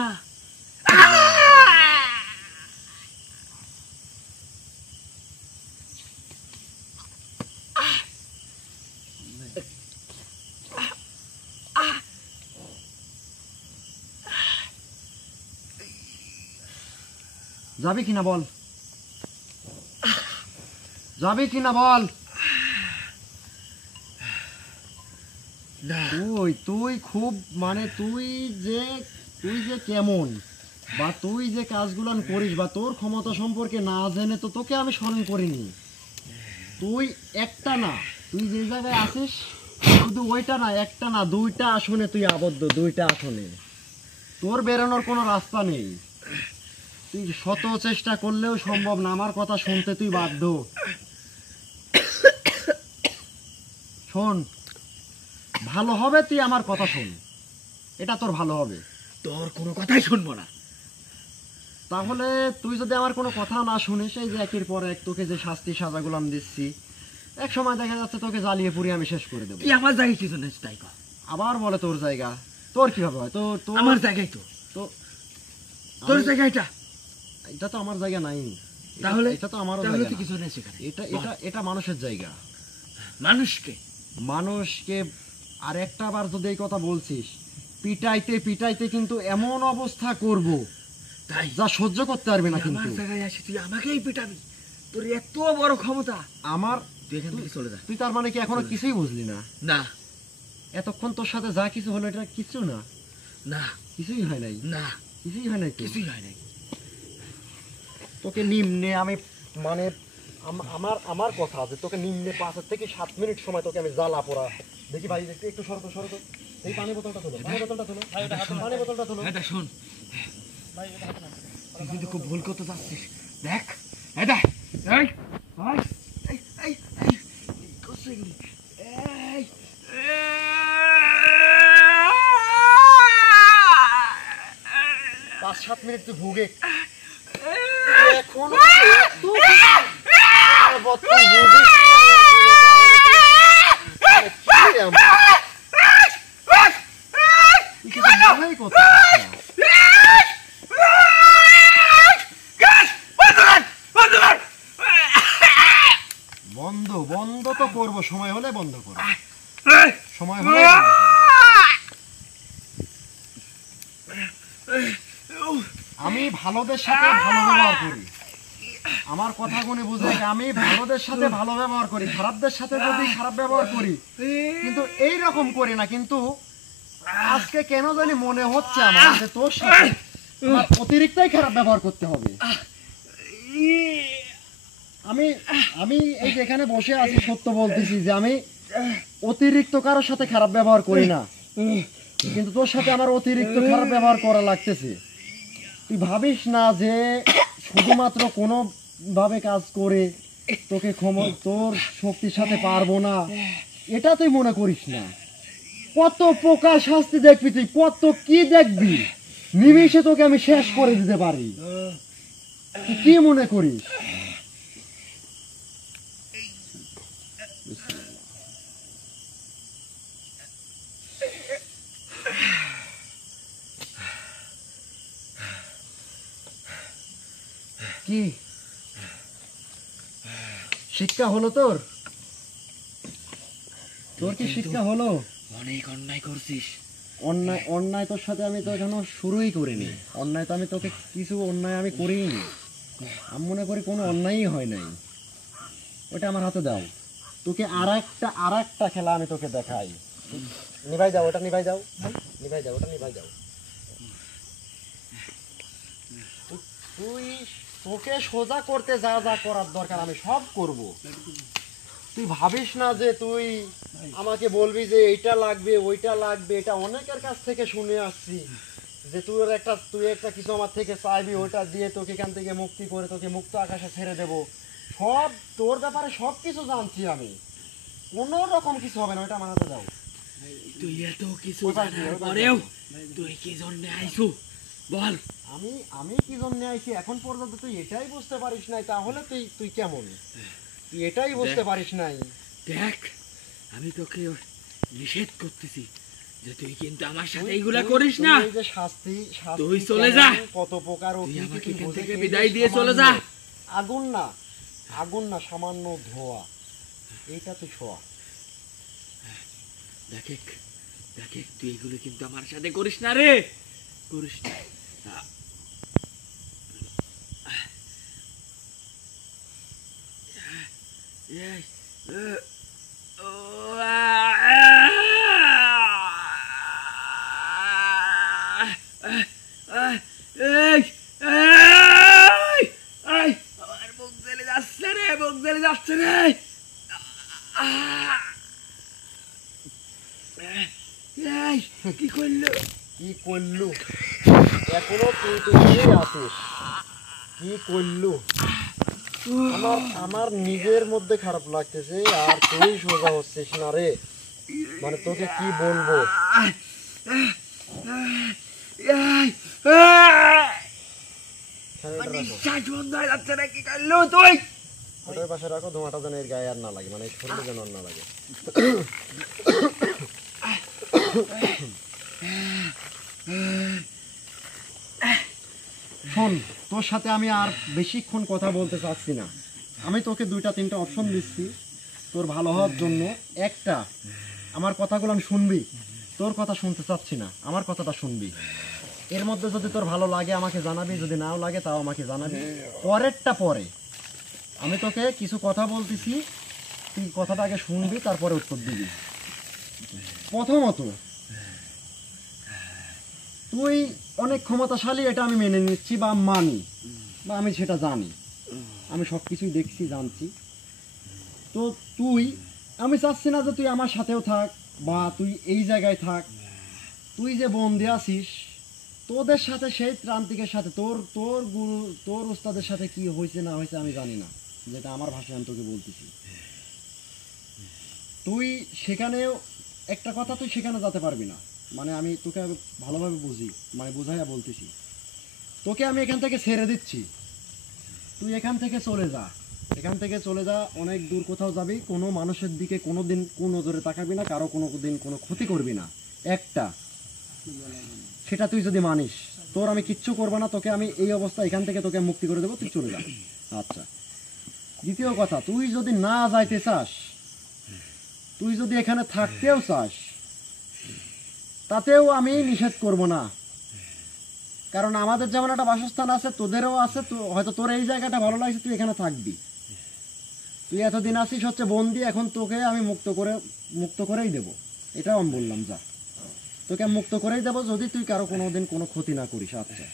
যাবি কিনা বল, যাবি কিনা বল। না, তুই খুব মানে তুই যে কেমন, বা তুই যে কাজগুলান করিস, বা তোর ক্ষমতা সম্পর্কে না জেনে তো তোকে আমি স্মরণ করিনি। তুই একটা না, তুই যে জায়গায় আছিস শুধু ওইটা না, একটা না, দুইটা আসনে তুই আবদ্ধ, দুইটা আসনে। তোর বেরোনোর কোনো রাস্তা নেই, তুই শত চেষ্টা করলেও সম্ভব না, আমার কথা শুনতে তুই বাধ্য। শোন, ভালো হবে তুই আমার কথা শোন, এটা তোর ভালো হবে। তোর কোনো কথাই শুনবো না। তাহলে তুই যদি আমার কোনো কথা না শুনিস, এই যে একের পর এক তোকে যে শাস্তি সাজাগুলো আমি দিচ্ছি, এক সময় দেখা যাচ্ছে তোকে জ্বালিয়ে পুড়িয়ে আমি শেষ করে দেবো। তুই আমার জায়গায় কি জন্য তাই কর। আবার বলে তোর জায়গা, তোর কিভাবে হয়? তোর আমার জায়গায় তো, তো তোর আমি- জায়গাটা। এটা তো আমার জায়গা নাই। এটা- তাহলে এটা তো আমারও তাহলে জায়গা তুই না। কি জন্য সেখানে? এটা এটা এটা মানুষের জায়গা। মানুষকে মানুষকে আর একটা বার যদি এই কথা বলছিস, পিটাইতে পিটাইতে কিন্তু এমন অবস্থা করব তাই যা সহ্য করতে পারবি না। তুই কিন্তু আমার জায়গায় আসি তুই আমাকেই পিটাবি? তোর এত বড় ক্ষমতা, আমার তুই এখান থেকে চলে যা। তুই তার মানে কি এখনো কিছুই বুঝলি না? না, এতক্ষণ তোর সাথে যা কিছু হলো এটা কিছু না, না, কিছুই হয় নাই, না, কিছুই হয় নাই তো। কিছুই হয় নাই। তোকে নিম্নে আমি মানে আমার কথা আছে, তোকে নিম্নে 5 থেকে 7 মিনিট সময় তোকে আমি জ্বালা পোড়া দেখি। ভাই একটু একটু সরো তো, এই পানি বোতলটা তোলো, পানি বোতলটা তোলো, পানি বোতলটা তোলো। হ্যাঁ, শোন, তুই কিন্তু খুব ভুল করতে যাচ্ছিস। দেখ, এই দেখ, এই, এই, এই, এই, এই, কি করছিস এগুলি? এই, এই, 5-7 মিনিট তুই ভুগে, এখনো তুই এত আবার তুই বুঝিস না এখনো তাহলে কি এমন? তুই কিছু মনেই করছিস না। বন্ধ বন্ধ তো করবো, সময় হলে বন্ধ করবো, সময় হলে বন্ধ করবো। আমি ভালোদের সাথে ভালো ব্যবহার করি, আমার কথা গুনে বুঝে আমি ভালোদের সাথে ভালো ব্যবহার করি, খারাপদের সাথে যদি খারাপ ব্যবহার করি, কিন্তু এই রকম করি না। কিন্তু আজকে কেন জানি মনে হচ্ছে আমার যে তোর সাথে আমার অতিরিক্তই খারাপ ব্যবহার করতে হবে। আমি আমি এই যে এখানে বসে আছি সত্য বলতেছি যে আমি অতিরিক্ত কারোর সাথে খারাপ ব্যবহার করি না, কিন্তু তোর সাথে আমার অতিরিক্ত খারাপ ব্যবহার করা লাগতেছে। তুই ভাবিস না যে শুধুমাত্র কোনো ভাবে কাজ করে তোকে তোর শক্তির সাথে পারবো না, এটা তুই মনে করিস না। কত প্রকার শাস্তি দেখবি তুই, কত কি দেখবি, নিমিষে তোকে আমি শেষ করে দিতে পারি। তুই কি মনে করিস? কি শিক্ষা হলো তোর? তোর কি শিক্ষা হলো? অনেক অন্যায় করছিস। অন্যায় অন্যায় তোর সাথে আমি তো এখনো শুরুই করিনি। অন্যায় তো আমি তোকে কিছু অন্যায় আমি করিনি। আমি মনে করি কোনো অন্যায়ই হয় নাই। ওটা আমার হাতে দাও, তোকে আর একটা খেলা আমি তোকে দেখাই। নিভাই দাও ওটা, নিভাই দাও, নিভাই দাও ওটা, নিভাই দাও। তুই তোকে সোজা করতে যা যা করার দরকার আমি সব করব। তুই ভাবিস না যে তুই আমাকে বলবি যে এইটা লাগবে ওইটা লাগবে। এটা অনেকের কাছ থেকে শুনে আসছি যে তুই একটা কিছু আমার থেকে চাইবি, ওইটা দিয়ে তোকে এখান থেকে মুক্তি করে তোকে মুক্ত আকাশে ছেড়ে দেব। সব তোর ব্যাপারে সব কিছু জানছি আমি, কোনো রকম কিছু হবে না। ওইটা আমার হাতে দাও। তুই এত কিছু জানার পরেও তুই কি জন্য আইছু বল? আমি কি জন্য আইছি এখন পর্যন্ত তুই এটাই বুঝতে পারিস নাই? তাহলে তুই কেমন? তুই এটাই বুঝতে পারিস নাই? দেখ, আমি তোকে নিষেধ করতেছি যে তুই কিন্তু আমার সাথে এইগুলা করিস না। এই যে শাস্তি তুই চলে যা, কত প্রকার ও তুই কি কি আমাকে তুই এখান বোঝে থেকে কি? বিদায় দিয়ে চলে যা। আগুন না সামান্য ধোয়া, এইটা তুই ছোঁয়া। দেখ দেখ, তুই এগুলো কিন্তু আমার সাথে করিস না রে, করিস না। আমার বুক জ্বলে যাচ্ছে রে, বুক জ্বলে যাচ্ছে রে। কি করলো? কি করলু? এখনো তুই আছিস? কি করলু? আমার নিজের মধ্যে খারাপ লাগতেছে, আর তুই সোজা হচ্ছিস না রে। মানে তোকে কি বলবো? নিঃশ্বাস বন্ধ হয়ে যাচ্ছে রে, কি করলো তুই? ওটার পাশে রাখো, ধোঁয়াটা যেন এর গায়ে আর না লাগে, মানে শরীরে যেন আর না লাগে। শোন, তোর সাথে আমি আর বেশিক্ষণ কথা বলতে চাচ্ছি না। আমি তোকে 2-3টা অপশন দিচ্ছি তোর ভালো হওয়ার জন্য। একটা, আমার কথাগুলো আমি শুনবি, তোর কথা শুনতে চাচ্ছি না, আমার কথাটা শুনবি। এর মধ্যে যদি তোর ভালো লাগে আমাকে জানাবি, যদি নাও লাগে তাও আমাকে জানাবি। পরেরটা পরে, আমি তোকে কিছু কথা বলতেছি, তুই কথাটা আগে শুনবি, তারপরে উত্তর দিবি। প্রথমত, তুই অনেক ক্ষমতাশালী, এটা আমি মেনে নিচ্ছি বা মানি, বা আমি সেটা জানি, আমি সব কিছুই দেখছি জানছি। তো আমি চাচ্ছি না যে তুই আমার সাথেও থাক বা তুই এই জায়গায় থাক। তুই যে বন্দি আছিস, তোদের সাথে সেই ত্রান্তিকের সাথে তোর উস্তাদের সাথে কি হয়েছে না হয়েছে আমি জানি না, যেটা আমার ভাষায় আমি তোকে বলতেছি। তুই সেখানেও একটা কথা, তুই সেখানে যেতে পারবি না। মানে আমি তোকে ভালোভাবে বুঝাইয়া বলতেছি, তোকে আমি এখান থেকে ছেড়ে দিচ্ছি। তুই এখান থেকে চলে যা, এখান থেকে চলে যা, অনেক দূর কোথাও যাবি, কোনো মানুষের দিকে কোনোদিন কোন নজরে তাকাবি না, কারো কোনো দিন কোনো ক্ষতি করবি না, একটা, সেটা তুই যদি মানিস তোর আমি কিচ্ছু করবো না, তোকে আমি এই অবস্থা এখান থেকে তোকে মুক্তি করে দেবো, তুই চলে যা। আচ্ছা, দ্বিতীয় কথা, তুই যদি না যাইতে চাস, তুই যদি এখানে থাকতেও চাস, তাতেও আমি নিষেধ করব না, কারণ আমাদের যেমন একটা বাসস্থান আছে তোদেরও আছে, তো হয়তো তোর এই জায়গাটা ভালো লাগছে তুই এখানে থাকবি, তুই এতদিন আসিস হচ্ছে বন্দি, এখন তোকে আমি মুক্ত করেই দেবো, এটাও আমি বললাম, যা, তোকে আমি মুক্ত করেই দেবো যদি তুই কারো কোনোদিন কোনো ক্ষতি না করিস। আচ্ছা,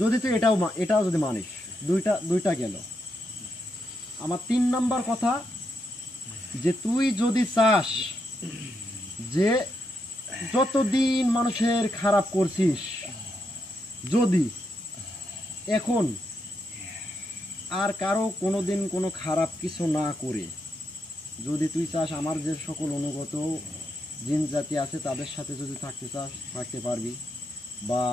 যদি তুই এটাও যদি মানিস, দুইটা গেল। আমার 3 নাম্বার কথা, যে তুই যদি চাস যে যতদিন মানুষের খারাপ করছিস, যদি এখন আর কারো কোনোদিন কোনো খারাপ কিছু না করে, যদি তুই চাস আমার যে সকল অনুগত জিন জাতি আছে তাদের সাথে যদি থাকতে চাস থাকতে পারবি, বা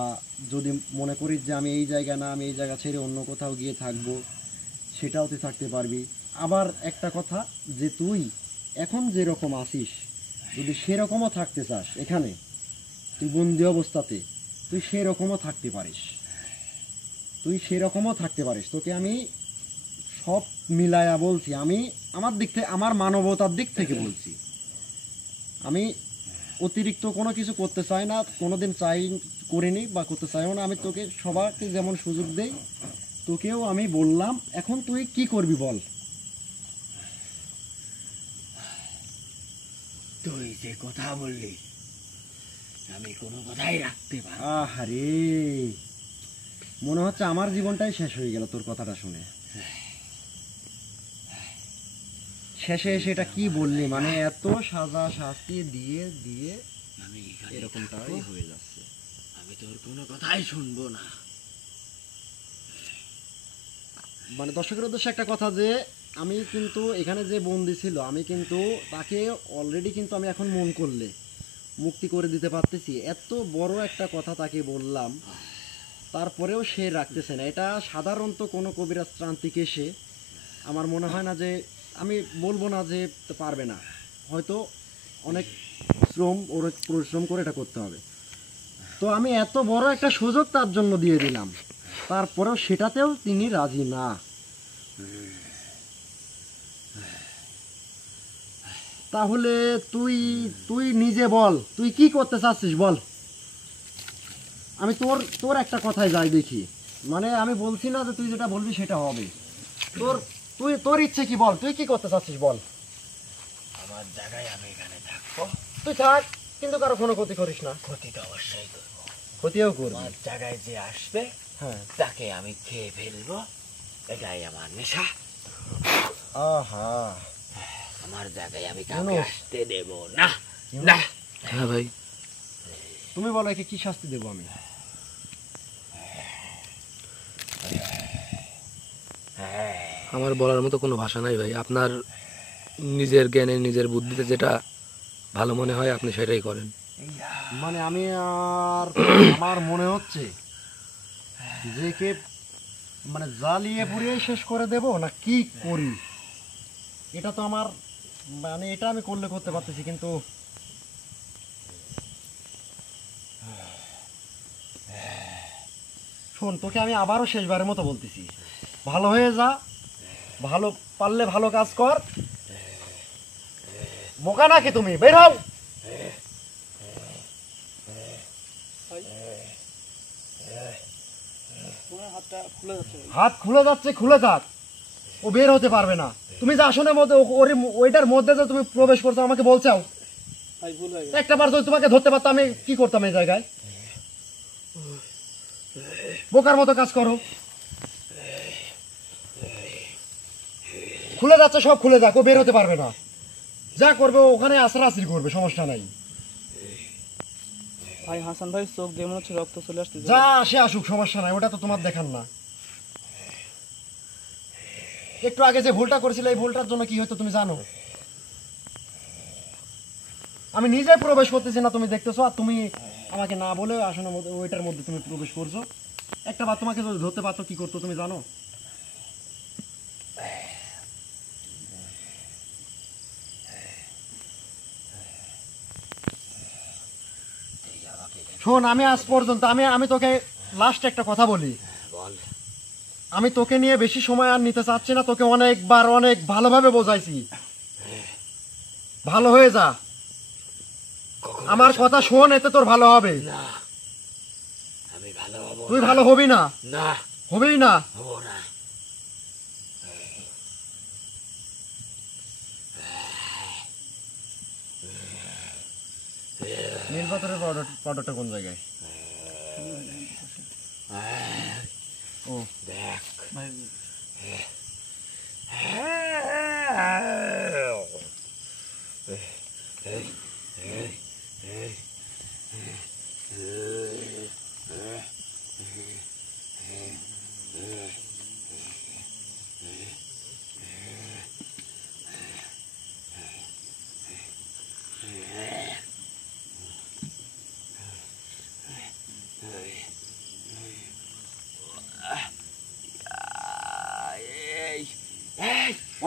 যদি মনে করিস যে আমি এই জায়গা না, আমি এই জায়গা ছেড়ে অন্য কোথাও গিয়ে থাকবো, সেটাও তুই থাকতে পারবি। আবার একটা কথা, যে তুই এখন যেরকম আসিস যদি সেরকমও থাকতে চাস, এখানে তুই বন্দি অবস্থাতে তুই সেরকমও থাকতে পারিস, তোকে আমি সব মিলায়া বলছি, আমি আমার দিক থেকে, আমার মানবতার দিক থেকে বলছি, আমি অতিরিক্ত কোনো কিছু করতে চাই না, কোনোদিন করিনি বা করতে চাইও না। আমি তোকে সবাইকে যেমন সুযোগ দেই, তোকেও আমি বললাম, এখন তুই কি করবি বল। তুই যে কথা বললি আমি কোনো কথাই রাখতে পারি। আহারে, মনে হচ্ছে আমার জীবনটাই শেষ হয়ে গেল তোর কথাটা শুনে। শেষে এসে এটা কি বললি, মানে এত সাজা শাস্তি দিয়ে দিয়ে আমি এখানে এরকমটাই হয়ে যাচ্ছে। আমি তোর কোনো কথাই শুনবো না। মানে দর্শকের উদ্দেশ্যে একটা কথা, যে আমি কিন্তু এখানে যে বন্দি ছিল, আমি কিন্তু তাকে অলরেডি কিন্তু আমি এখন মন করলে মুক্তি করে দিতে পারতেছি। এত বড় একটা কথা তাকে বললাম, তারপরেও সে রাখতেছে না। এটা সাধারণত কোনো কবিরাজ ত্রান্তিক এসে আমার মনে হয় না যে, আমি বলবো না যে পারবে না, হয়তো অনেক পরিশ্রম করে এটা করতে হবে। তো আমি এত বড় একটা সুযোগ তার জন্য দিয়ে দিলাম, তারপরেও সেটাতেও তিনি রাজি না। তাহলে তুই নিজে বল, তুই কি করতে চাচ্ছিস বল। আমি তোর একটা কথায় যাই দেখি, মানে আমি বলছি না যে তুই যেটা বলবি সেটা হবে, তোর ইচ্ছে কি বল, তুই কি করতে চাচ্ছিস বল। আমার জায়গায় আমি এখানে থাকবো। তুই থাক, কিন্তু কারো কোনো ক্ষতি করিস না। ক্ষতি তো অবশ্যই করবো। ক্ষতিও করবি। আমার জায়গায় যে আসবে হ্যাঁ, তাকে আমি খেয়ে ফেলবো, এটাই আমার নেশা। আহা, আমার জায়গায় আমি কাউকে ইউনুস। আসতে দেব না। না, হ্যাঁ ভাই, তুমি বলো একে কি শাস্তি দেবো আমি। আমার বলার মতো কোনো ভাষা নাই ভাই। আপনার নিজের জ্ঞানে নিজের বুদ্ধিতে যেটা ভালো মনে হয় আপনি সেটাই করেন। মানে আমি আর আমার মনে হচ্ছে যে কে মানে জ্বালিয়ে পুড়িয়ে শেষ করে দেব না কি করি, এটা তো আমার মানে এটা আমি করতে পারতেছি, কিন্তু শোন, তোকে আমি আবারও শেষবারের মতো বলতেছি, ভালো হয়ে যা, ভালো পারলে ভালো কাজ কর, বোকা নাকি তুমি, বের হও। তোমার হাতটা খুলে যাচ্ছে ভাই। হাত খুলে যাক, ও বের হতে পারবে না। তুমি যে আসনের মধ্যে ওইটার মধ্যে যে তুমি প্রবেশ করছো আমাকে বলছাও, ভাই ভুল হয়ে গেছে। একটা বার যদি তোমাকে ধরতে পারতাম আমি কি করতাম এই জায়গায়। বোকার মতো কাজ করো, খুলে যাচ্ছে, সব খুলে যাক, ও বের হতে পারবে না। যা করবে ও ওখানে আছড়াআছড়ি করবে, সমস্যা নাই। ভাই হাসান ভাই চোখ দিয়ে মনে হচ্ছে রক্ত চলে আসছে। যা আসে আসুক, সমস্যা নাই, ওটা তো তোমার দেখার না। একটু আগে যে ভুলটা করেছিলে এই ভুলটার জন্য কি হয়তো তুমি জানো। আমি নিজে প্রবেশ করতেছি না, তুমি দেখতেছো, আর তুমি আমাকে না বলে আসনের মধ্যে ওইটার মধ্যে তুমি প্রবেশ করছো। একটা বার তোমাকে যদি ধরতে পারতো কি করতো তুমি জানো। শোন, আমি আজ পর্যন্ত আমি তোকে লাস্ট একটা কথা বলি। বল। আমি তোকে নিয়ে বেশি সময় আর নিতে চাচ্ছি না, তোকে অনেকবার অনেক ভালোভাবে বোঝাইছি। ভালো হয়ে যা, কখনো আমার কথা শোন, এতে তোর ভালো হবে। না, আমি ভালো হব তুই ভালো হবি না, না, হবেই না। হব না। নীলপাথরের পাউডারটা কোন জায়গায়? ও দেখ, ভাই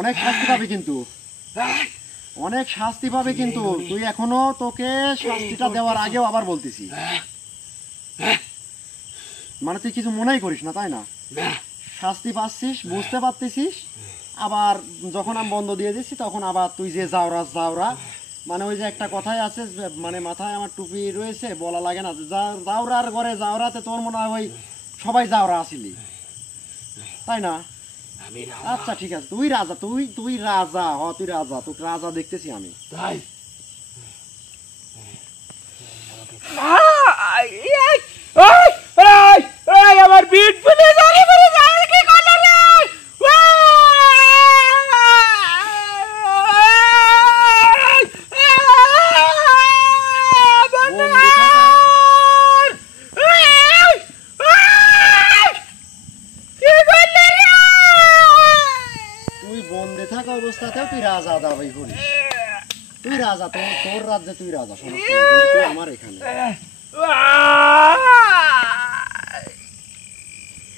অনেক শাস্তি পাবে কিন্তু, অনেক শাস্তি পাবে কিন্তু। তুই এখনো, তোকে শাস্তিটা দেওয়ার আগেও আবার বলতেছি, মানে তুই কিছু মনেই করিস না, তাই না? শাস্তি পাচ্ছিস, বুঝতে পারতেছিস, আবার যখন আমি বন্ধ দিয়ে দিচ্ছি তখন আবার তুই যে যাওরা, মানে ওই যে একটা কথাই আছে, মানে মাথায় আমার টুপি রয়েছে, বলা লাগে না, যাওরার ঘরে যাওরাতে তোর মনে হয় ওই সবাই যাওরা আসিলি, তাই না? আমি আচ্ছা ঠিক আছে, তুই রাজা, তুই রাজা, তুই রাজা, তোকে রাজা দেখতেছি আমি। তাই আমার বিট ফুলে জলে পড়ে যায়, কি করলো রে? বন্দি থাকা, তুই বন্দি থাকা অবস্থাতেও তুই রাজা দাবি করিস। তুই রাজা, তোর রাজ্যে তুই রাজা, সমস্যা নেই, কিন্তু তুই আমার এখানে,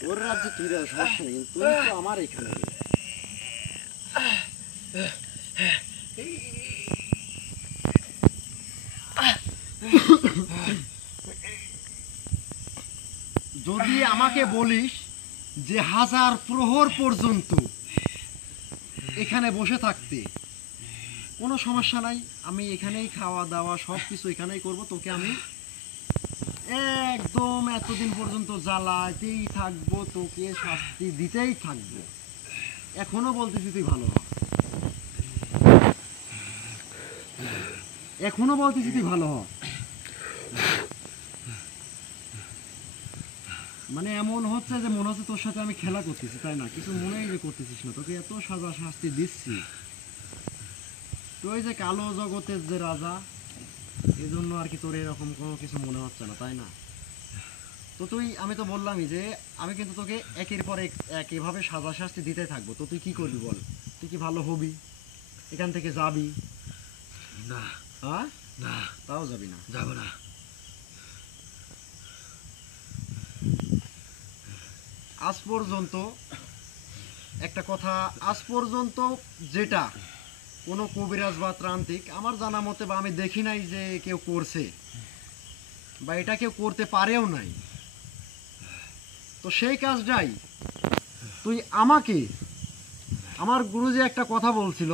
তোর রাজ্যে তুই রাজা, সমস্যা নেই, কিন্তু তুই তো আমার এখানে। যদি আমাকে বলিস যে 1000 প্রহর পর্যন্ত এখানে বসে থাকতে, কোনো সমস্যা নাই, আমি এখানেই খাওয়া দাওয়া সব কিছু এখানেই করব, তোকে আমি একদম এতদিন পর্যন্ত জ্বালাতেই থাকবো, তোকে শাস্তি দিতেই থাকবো। এখনো বলতেছি তুই ভালো হ, এখনো বলতেছি তুই ভালো হ। মানে এমন হচ্ছে যে মনে হচ্ছে তোর সাথে আমি খেলা করতেছি, তাই না? কিছু মনেই যে করতেছিস না, তোকে এত সাজা শাস্তি দিচ্ছি, তুই যে কালো জগতের যে রাজা, এই জন্য আর কি তোর এরকম কোনো কিছু মনে হচ্ছে না, তাই না? তো তুই, আমি তো বললামই যে আমি কিন্তু তোকে একের পর এক এভাবে সাজা শাস্তি দিতে থাকবো। তো তুই কি করবি বল? তুই কি ভালো হবি? এখান থেকে যাবি না, হ্যাঁ? না, তাও যাবি না? যাব না। আজ পর্যন্ত একটা কথা, আজ পর্যন্ত যেটা কোনো কবিরাজ বা ত্রান্তিক আমার জানা মতে, বা আমি দেখি নাই যে কেউ করছে, বা এটা কেউ করতে পারেও নাই। তো সেই কাজটাই তুই আমাকে, আমার গুরুজি একটা কথা বলছিল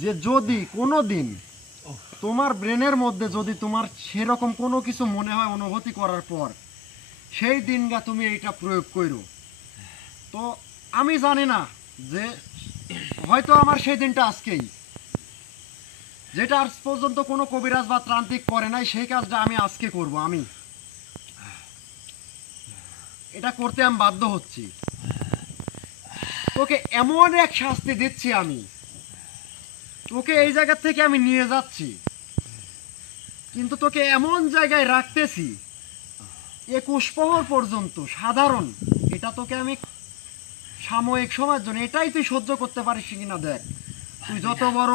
যে যদি কোনো দিন তোমার ব্রেনের মধ্যে যদি তোমার সেরকম কোনো কিছু মনে হয় অনুভূতি করার পর, সেই দিনটা তুমি এইটা প্রয়োগ করো। তো আমি জানি না যে হয়তো আমার সেই দিনটা আজকেই, যেটা আজ পর্যন্ত কোনো কবিরাজ বা ত্রান্তিক করে নাই, সেই কাজটা আমি আজকে করব। আমি এটা করতে আমি বাধ্য হচ্ছি। তোকে এমন এক শাস্তি দিচ্ছি, আমি তোকে এই জায়গা থেকে আমি নিয়ে যাচ্ছি, কিন্তু তোকে এমন জায়গায় রাখতেছি 21 প্রহর পর্যন্ত সাধারণ। এটা তোকে আমি সাময়িক সময়ের জন্য, এটাই তুই সহ্য করতে পারিস কিনা দেখ। তুই যত বড়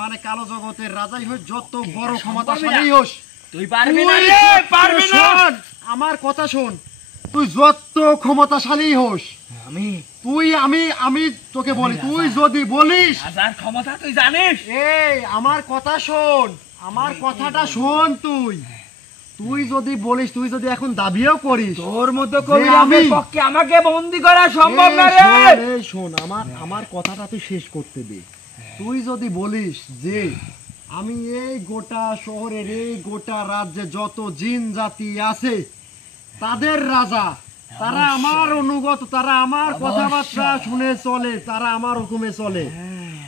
মানে কালো জগতের রাজাই হোস, যত বড় ক্ষমতাশালী হোস, তুই পারবি না রে, পারবি না। শোন, আমার কথা শোন, তুই যত ক্ষমতাশালী হোস, আমি তোকে বলি, তুই যদি বলিস, হাজার ক্ষমতা তুই জানিস। এই আমার কথা শোন, আমার কথাটা শোন, তুই যদি বলিস, তুই যদি এখন দাবিও করিস তোর মতো যে কবিরাজের আমি- পক্ষে আমাকে বন্দি করা সম্ভব না রে। এই শোন, আমার কথাটা তুই শেষ করতে দে। তুই যদি বলিস যে আমি এই গোটা শহরের, এই গোটা রাজ্যে যত জিন জাতি আছে তাদের রাজা, তারা আমার অনুগত, তারা আমার কথাবার্তা শুনে চলে, তারা আমার হুকুমে চলে,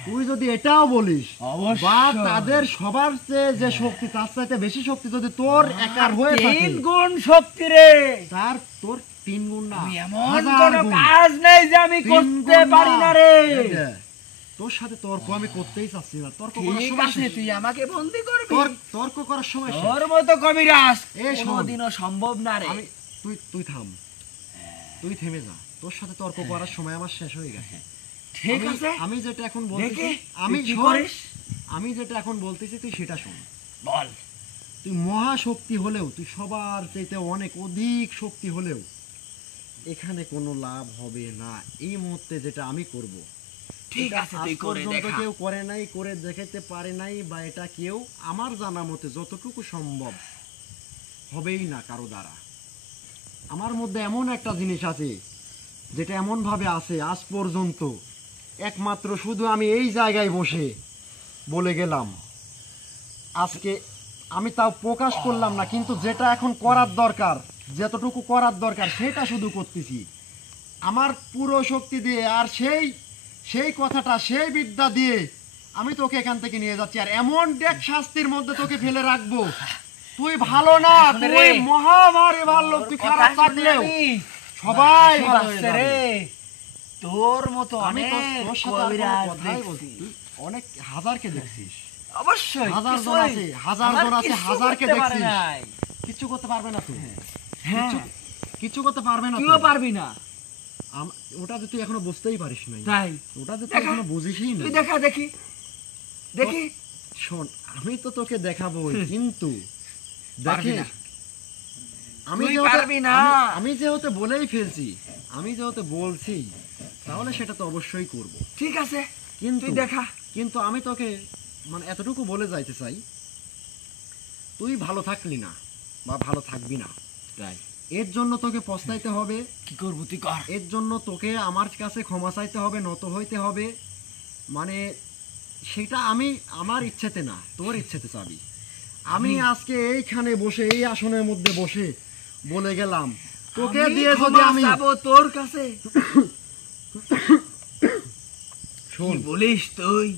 তুই যদি এটাও বলিস বা তাদের সবার চেয়ে যে শক্তি তার চাইতে বেশি শক্তি যদি তোর একার হয়ে থাকে, 3 গুণ শক্তি রে। তার তোর 3 গুণ না, আমি এমন 1000 কোনো গুণ। কাজ নেই যে আমি 3 করতে গুণ পারি না রে। তোর সাথে তর্ক আমি করতেই চাচ্ছি না। তর্ক করার ঠিক সময় আছে, তুই আমাকে বন্দি করবি। তর্ক করার সময় শেষ। তোর মতো কবিরাজ এই শোন। কোনোদিনও সম্ভব না রে। আমি তুই থাম, তুই থেমে যা। তোর সাথে তর্ক করার সময় আমার শেষ হয়ে গেছে। ঠিক আমি- আছে, আমি যেটা এখন বলতেছি, দেখি আমি তুই কি শোন, করিস। আমি যেটা এখন বলতেছি তুই সেটা শোন। বল। তুই মহাশক্তি হলেও, তুই সবার চাইতে অনেক অধিক শক্তি হলেও এখানে কোনো লাভ হবে না এই মুহূর্তে। যেটা আমি করব, ঠিক এটা আছে, আজ তুই করে পর্যন্ত দেখা। কেউ করে নাই, করে দেখাতে পারে নাই, বা এটা কেউ আমার জানা মতে যতটুকু সম্ভব হবেই না কারো দ্বারা। আমার মধ্যে এমন একটা জিনিস আছে যেটা এমন ভাবে আছে আজ পর্যন্ত একমাত্র শুধু আমি এই জায়গায় বসে বলে গেলাম। আজকে আমি তাও প্রকাশ করলাম না, কিন্তু যেটা এখন করার দরকার, যতটুকু করার দরকার সেটা শুধু করতেছি আমার পুরো শক্তি দিয়ে। আর সেই কথাটা, সেই বিদ্যা দিয়ে আমি তোকে এখান থেকে নিয়ে যাচ্ছি, আর এমন ডেক শাস্তির মধ্যে তোকে ফেলে রাখবো তুই ভালো না, আসলে তুই রে, মহামারী ভালো, তুই কথা খারাপ শুনে থাকলেও আমি সবাই হাসি ভালো হয়ে পাচ্ছে যাবে। রে। তোর মতো আমি অনেক তোর সাথে আর কোনো কবিরাজ কথাই বলছি, দেখছি। তুই অনেক হাজারকে দেখছিস, অবশ্যই হাজার জন কিছুই আছে, হাজার আমার জন আছে, কিছু হাজারকে করতে পারে দেখছিস। নাই। কিচ্ছু করতে পারবে না তুই, হ্যাঁ, কিচ্ছু করতে পারবে না তুইও তুই। পারবি না। ওটা যে তুই এখনো বুঝতেই পারিস নাই, তাই ওটা যে তুই দেখা। এখনো বুঝিসই না। তুই দেখা, দেখি দেখি। শোন, আমি তো তোকে দেখাবো, কিন্তু পারবি দেখে না। আমি তুই যেহেতু- পারবি না। আমি যেহেতু বলেই ফেলছি, আমি যেহেতু বলছি, তাহলে সেটা তো অবশ্যই করব। ঠিক আছে, কিন্তু তুই দেখা। কিন্তু আমি তোকে মানে এতটুকু বলে যাইতে চাই, তুই ভালো থাকলি না বা ভালো থাকবি না, তাই এর জন্য তোকে পস্তাইতে হবে, কি করবো তুই কর। এর জন্য তোকে আমার কাছে ক্ষমা চাইতে হবে, নত হইতে হবে। মানে সেটা আমি আমার ইচ্ছেতে না, তোর ইচ্ছেতে চাবি। আমি আজকে এইখানে বসে, এই আসনের মধ্যে বসে বলে গেলাম, তোকে আমি দিয়ে যদি ক্ষমা আমি চাবো তোর কাছে। শোন, কি বলিস তুই?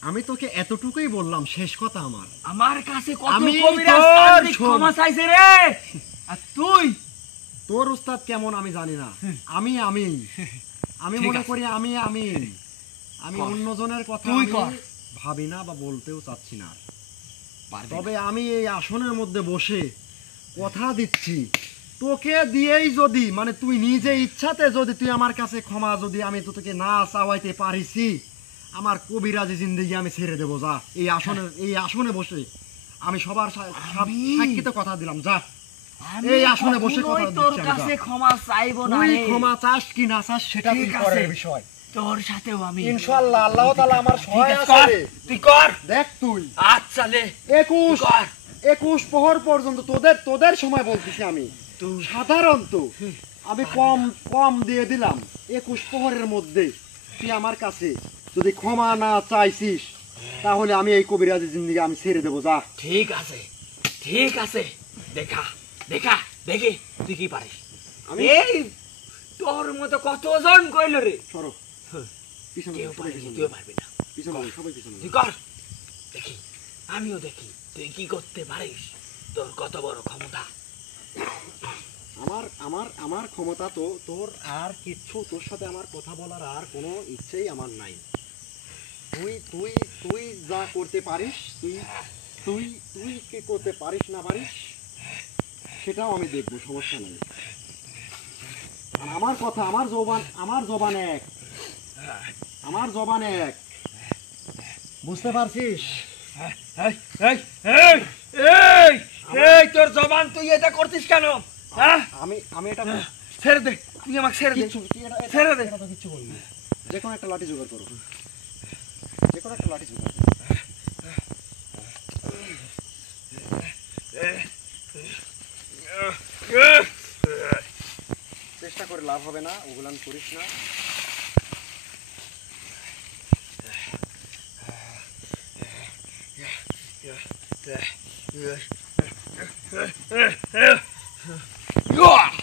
আমি তোকে এতটুকুই বললাম, শেষ কথা আমার। আমার কাছে কত আমি কবিরাজ তোর তান্ত্রিক শোন। ক্ষমা চাইছে রে, আর তুই তোর উস্তাদ কেমন আমি জানি না, আমি আমি ঠিক মনে আছে। করি আমি কর। অন্যজনের কথা তুই আমি কর। ভাবি না বা বলতেও চাচ্ছি না। পারবি তবে আমি এই আসনের মধ্যে বসে কথা দিচ্ছি, তোকে দিয়েই যদি মানে তুই নিজে ইচ্ছাতে যদি তুই আমার কাছে ক্ষমা যদি আমি তোকে না চাওয়াইতে পারিছি, আমার কবিরাজি জিন্দেগি আমি ছেড়ে দেবো। যা, এই আসনে বসে আমি সবার আমি- সাক্ষীতে কথা দিলাম, যা আমি এই আসনে বসে কথা কখনোই তোর দিচ্ছি আমি, কাছে যা। ক্ষমা চাইবো না তুই রে। ক্ষমা চাস কি না চাস সেটা তুই ঠিক করার আছে। বিষয়। তোর সাথেও আমি ইনশাআল্লাহ আল্লাহ তাআলা আমার ঠিক সহায় আছে, আছে কর। রে। তুই কর। দেখ তুই আচ্ছা লে, 21 কর। 21 প্রহর পর্যন্ত তোদের সময় বলতেছি আমি। তুই সাধারণত আমি কম দিয়ে দিলাম 21 প্রহরের মধ্যে তুই আমার কাছে যদি ক্ষমা না চাইছিস, তাহলে আমি এই কবিরাজি জিন্দেগি আমি ছেড়ে দেবো। যা, ঠিক আছে, ঠিক আছে, দেখা দেখা দেখি তুই কি পারিস। আমি- এই তোর মতো কতজন কইল রে, সরো পিছনে, কেউ সবাই পারবি না, পিছনে, তুইও পারবি না। পিছনে, সবাই পিছনে। তুই কর, দেখি, আমিও দেখি তুই কি করতে পারিস, তোর কত বড় ক্ষমতা। আমার ক্ষমতা তো তোর আর কিচ্ছু, তোর সাথে আমার কথা বলার আর কোনো ইচ্ছেই আমার নাই। তুই যা করতে পারিস, তুই কি করতে পারিস না পারিস সেটাও আমি দেখবো, সমস্যা নেই। আর আমার কথা, আমার জবান এক, আমার জবান এক, বুঝতে পারছিস? এই এই এই এই এই তোর জবান তুই এটা করতিস কেন? হ্যাঁ, আমি এটা ছেড়ে দে, তুই আমাকে ছেড়ে দে। ছেড়ে দে। এটা তো কিচ্ছু বলিনি। যে কোনো একটা লাঠি জোগাড় করো, যে কোনো একটা লাঠি জোগাড় করো। চেষ্টা করে লাভ হবে না, ওগুলান করিস না।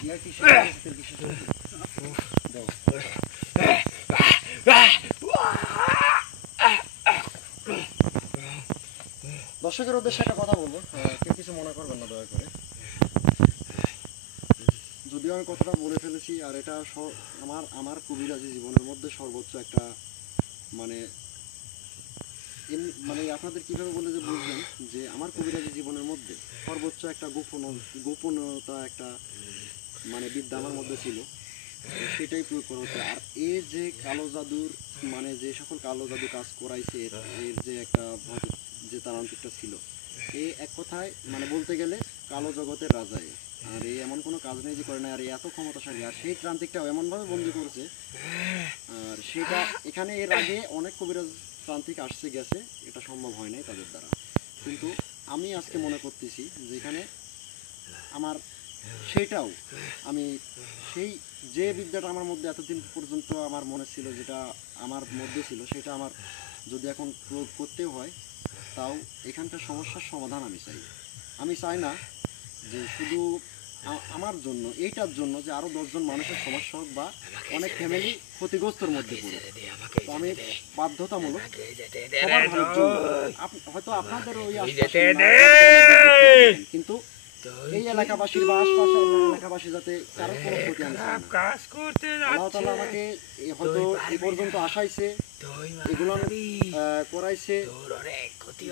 ইয়ার কি শেষ হয়েছে, তোর কি শেষ হয়েছে? দাও। দর্শকের উদ্দেশ্যে একটা কথা বলবো, কেউ কিছু মনে করবেন না দয়া করে। যদিও আমি কথাটা বলে ফেলেছি, আর এটা আমার কবিরাজি জীবনের মধ্যে সর্বোচ্চ একটা মানে মানে আপনাদের কিভাবে বলে যে বুঝবেন যে আমার কবিরাজি জীবনের মধ্যে সর্বোচ্চ একটা গোপনতা একটা মানে বিদ্যা আমার মধ্যে ছিল, সেটাই প্রয়োগ করা হচ্ছে। আর এর যে কালো জাদুর মানে যে সকল কালো জাদু কাজ করাইছে, এর যে একটা যে তান্ত্রিকটা ছিল, এই এক কথায় মানে বলতে গেলে কালো জগতের রাজাই। আর এই এমন কোনো কাজ নেই যে করে না, আর এত ক্ষমতাশালী। আর সেই তান্ত্রিকটাও এমনভাবে বন্দি করেছে, আর সেটা এখানে এর আগে অনেক কবিরাজ তান্ত্রিক আসছে গেছে, এটা সম্ভব হয় নাই তাদের দ্বারা। কিন্তু আমি আজকে মনে করতেছি যে এখানে আমার সেটাও আমি সেই যে বিদ্যাটা আমার মধ্যে এতদিন পর্যন্ত আমার মনে ছিল, যেটা আমার মধ্যে ছিল, সেটা আমার যদি এখন প্রয়োগ করতেও হয়, তাও এখানকার সমস্যার সমাধান আমি চাই না যে শুধু আমার জন্য, এইটার জন্য যে আরও 10 জন মানুষের সমস্যা হোক বা অনেক ফ্যামিলি ক্ষতিগ্রস্তর মধ্যে পড়ে। তো আমি বাধ্যতামূলক সবার ভালোর জন্য, হয়তো আপনাদের ওই আশপাশে কিন্তু এই এলাকাবাসীর বা আশপাশের এলাকাবাসী যাতে কারো কোনো ক্ষতি আমি চাই না। আল্লাহ তাআলা আমাকে হয়তো এই পর্যন্ত আসাইছে, এগুলো করাইছে,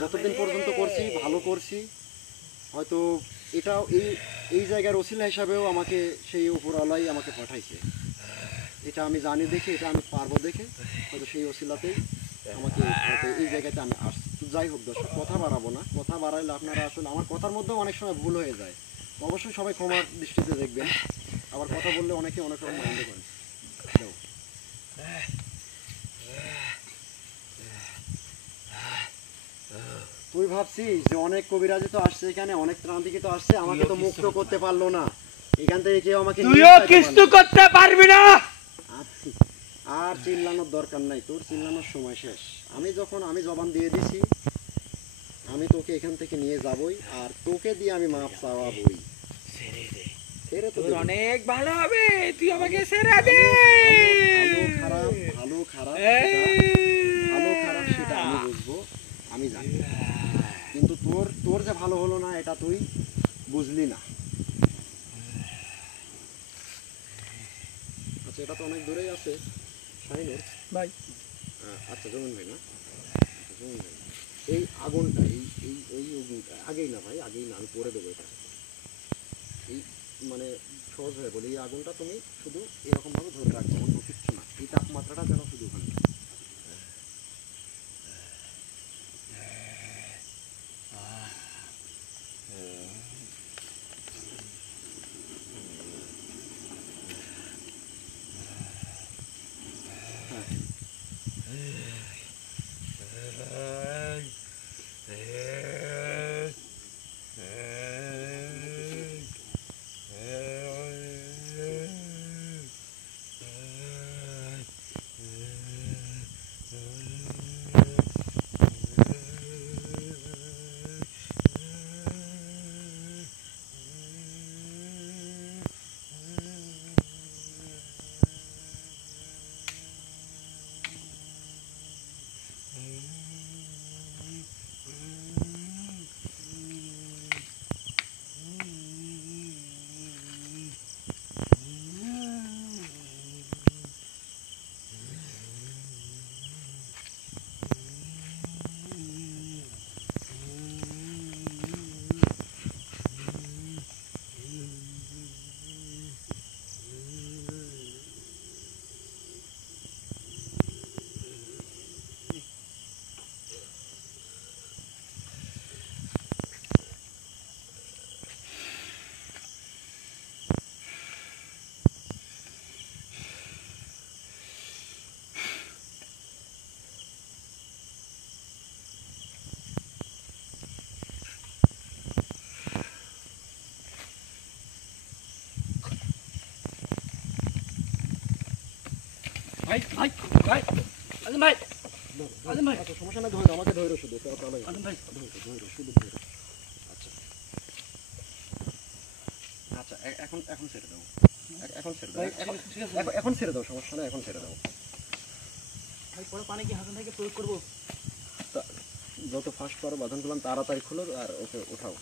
যতদিন পর্যন্ত করছি ভালো করছি। হয়তো এটাও এই জায়গার ওসিলা হিসাবেও আমাকে সেই উপরওয়ালাই আমাকে পাঠাইছে, এটা আমি জানি দেখে, এটা আমি পারবো দেখে, হয়তো সেই ওসিলাতেই আমাকে হয়তো এই জায়গাতে আমি আসছি। তো যাই হোক দর্শক, কথা বাড়াবো না, কথা বাড়াইলে আপনারা আসলে আমার কথার মধ্যেও অনেক সময় ভুল হয়ে যায়, অবশ্যই সবাই ক্ষমার দৃষ্টিতে দেখবেন। আবার কথা বললে অনেকে অনেক রকম আনন্দ করেন। যাও। তুই ভাবছিস যে অনেক কবিরাজি তো আসছে এখানে, অনেক ত্রান্তিক তো আসছে, আমাকে তো মুক্ত করতে পারলো না এখান থেকে, কেউ আমাকে তুইও কিছু করতে পারবি না। আর চিল্লানোর দরকার নাই, তোর চিল্লানোর সময় শেষ। আমি জবান দিয়ে দিছি, আমি তোকে এখান থেকে নিয়ে যাবই, আর তোকে দিয়ে আমি মাপ চাওয়াবই। ছেড়ে তো দেব। অনেক ভালো হবে, তুই আমাকে ছেড়ে দে। ভালো খারাপ সেটা আমি বুঝবো, আমি জানি। কিন্তু তোর যে ভালো হলো না, এটা তুই বুঝলি না। আচ্ছা, এটা তো অনেক দূরেই আছে শাহিনুর ভাই। আচ্ছা জমিন ভাই না, জমিন ভাই, এই আগুনটা এই অগ্নিটা আগেই না ভাই, আগেই না, আমি পরে দেবো এটা। এই মানে সহজ হয়ে বলি, এই আগুনটা তুমি শুধু এরকম ভাবে ধরে রাখবে, অন্য কিচ্ছু না। এই তাপমাত্রাটা যেন শুধু ওখানে ভাই ভাই ভাই আজিম ভাই আজিম ভাই আচ্ছা সমস্যা নাই, ধরো আমাকে ধরো শুধু, তাহলে আজিম ভাই ধরো শুধু ধরো। আচ্ছা আচ্ছা এখন ছেড়ে দাও, এখন ছেড়ে দাও, ঠিক আছে এখন ছেড়ে দাও, সমস্যা নাই, এখন ছেড়ে দাও। ভাই পরে পানি কি হাসান থেকে প্রয়োগ করবো? যত ফাস্ট পারো বাঁধন করলাম তাড়াতাড়ি খুলো আর ওকে উঠাও,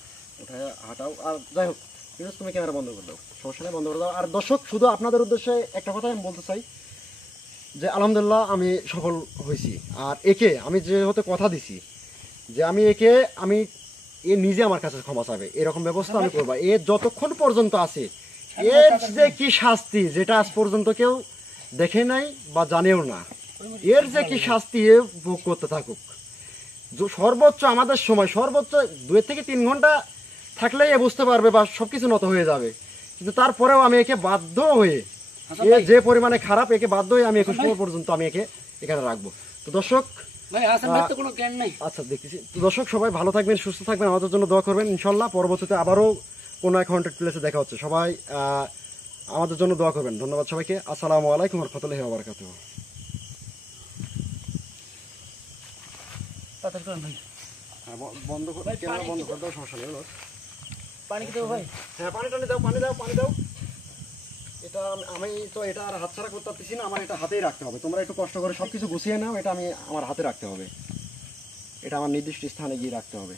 উঠায় হাঁটাও। আর যাই হোক প্লিজ তুমি ক্যামেরা বন্ধ করে দাও, সমস্যা নেই বন্ধ করে দাও। আর দর্শক শুধু আপনাদের উদ্দেশ্যে একটা কথা আমি বলতে চাই যে আলহামদুলিল্লাহ আমি সফল হয়েছি। আর একে আমি যে হতে কথা দিছি যে আমি একে আমি এ নিজে আমার কাছে ক্ষমা চাবে এরকম ব্যবস্থা আমি করবো। এ যতক্ষণ পর্যন্ত আছে এর যে কি শাস্তি যেটা আজ পর্যন্ত কেউ দেখে নাই বা জানেও না, এর যে কি শাস্তি এ ভোগ করতে থাকুক। সর্বোচ্চ আমাদের সময় সর্বোচ্চ 2 থেকে 3 ঘন্টা থাকলেই এ বুঝতে পারবে বা সবকিছু নত হয়ে যাবে। কিন্তু তারপরেও আমি একে বাধ্য হয়ে এ যে পরিমাণে খারাপ একে বাধ্য হয়ে আমি 21 সময় পর্যন্ত আমি একে এখানে রাখবো। তো দর্শক ভাই হাসান ভাই তো কোনো জ্ঞান নাই। আচ্ছা দেখতেছি। তো দর্শক সবাই ভালো থাকবেন, সুস্থ থাকবেন, আমাদের জন্য দোয়া করবেন। ইনশাল্লাহ পরবর্তীতে আবারও কোনো এক হন্টেড প্লেসে দেখা হচ্ছে। সবাই আমাদের জন্য দোয়া করবেন। ধন্যবাদ সবাইকে। আসসালামু আলাইকুম ওয়া রাহমাতুল্লাহি ওয়া বারাকাতুহু। তাড়াতাড়ি করেন ভাই। বন্ধ করে ক্যামেরা বন্ধ করে দাও, সমস্যা নেই। পানি কি দেবো ভাই? হ্যাঁ পানি টানি দাও, পানি দাও, পানি দাও। এটা আমি তো এটা আর হাতছাড়া করতে পারতেছি না, আমার এটা হাতেই রাখতে হবে। তোমরা একটু কষ্ট করে সবকিছু গুছিয়ে নাও, এটা আমি আমার হাতে রাখতে হবে, এটা আমার নির্দিষ্ট স্থানে গিয়ে রাখতে হবে।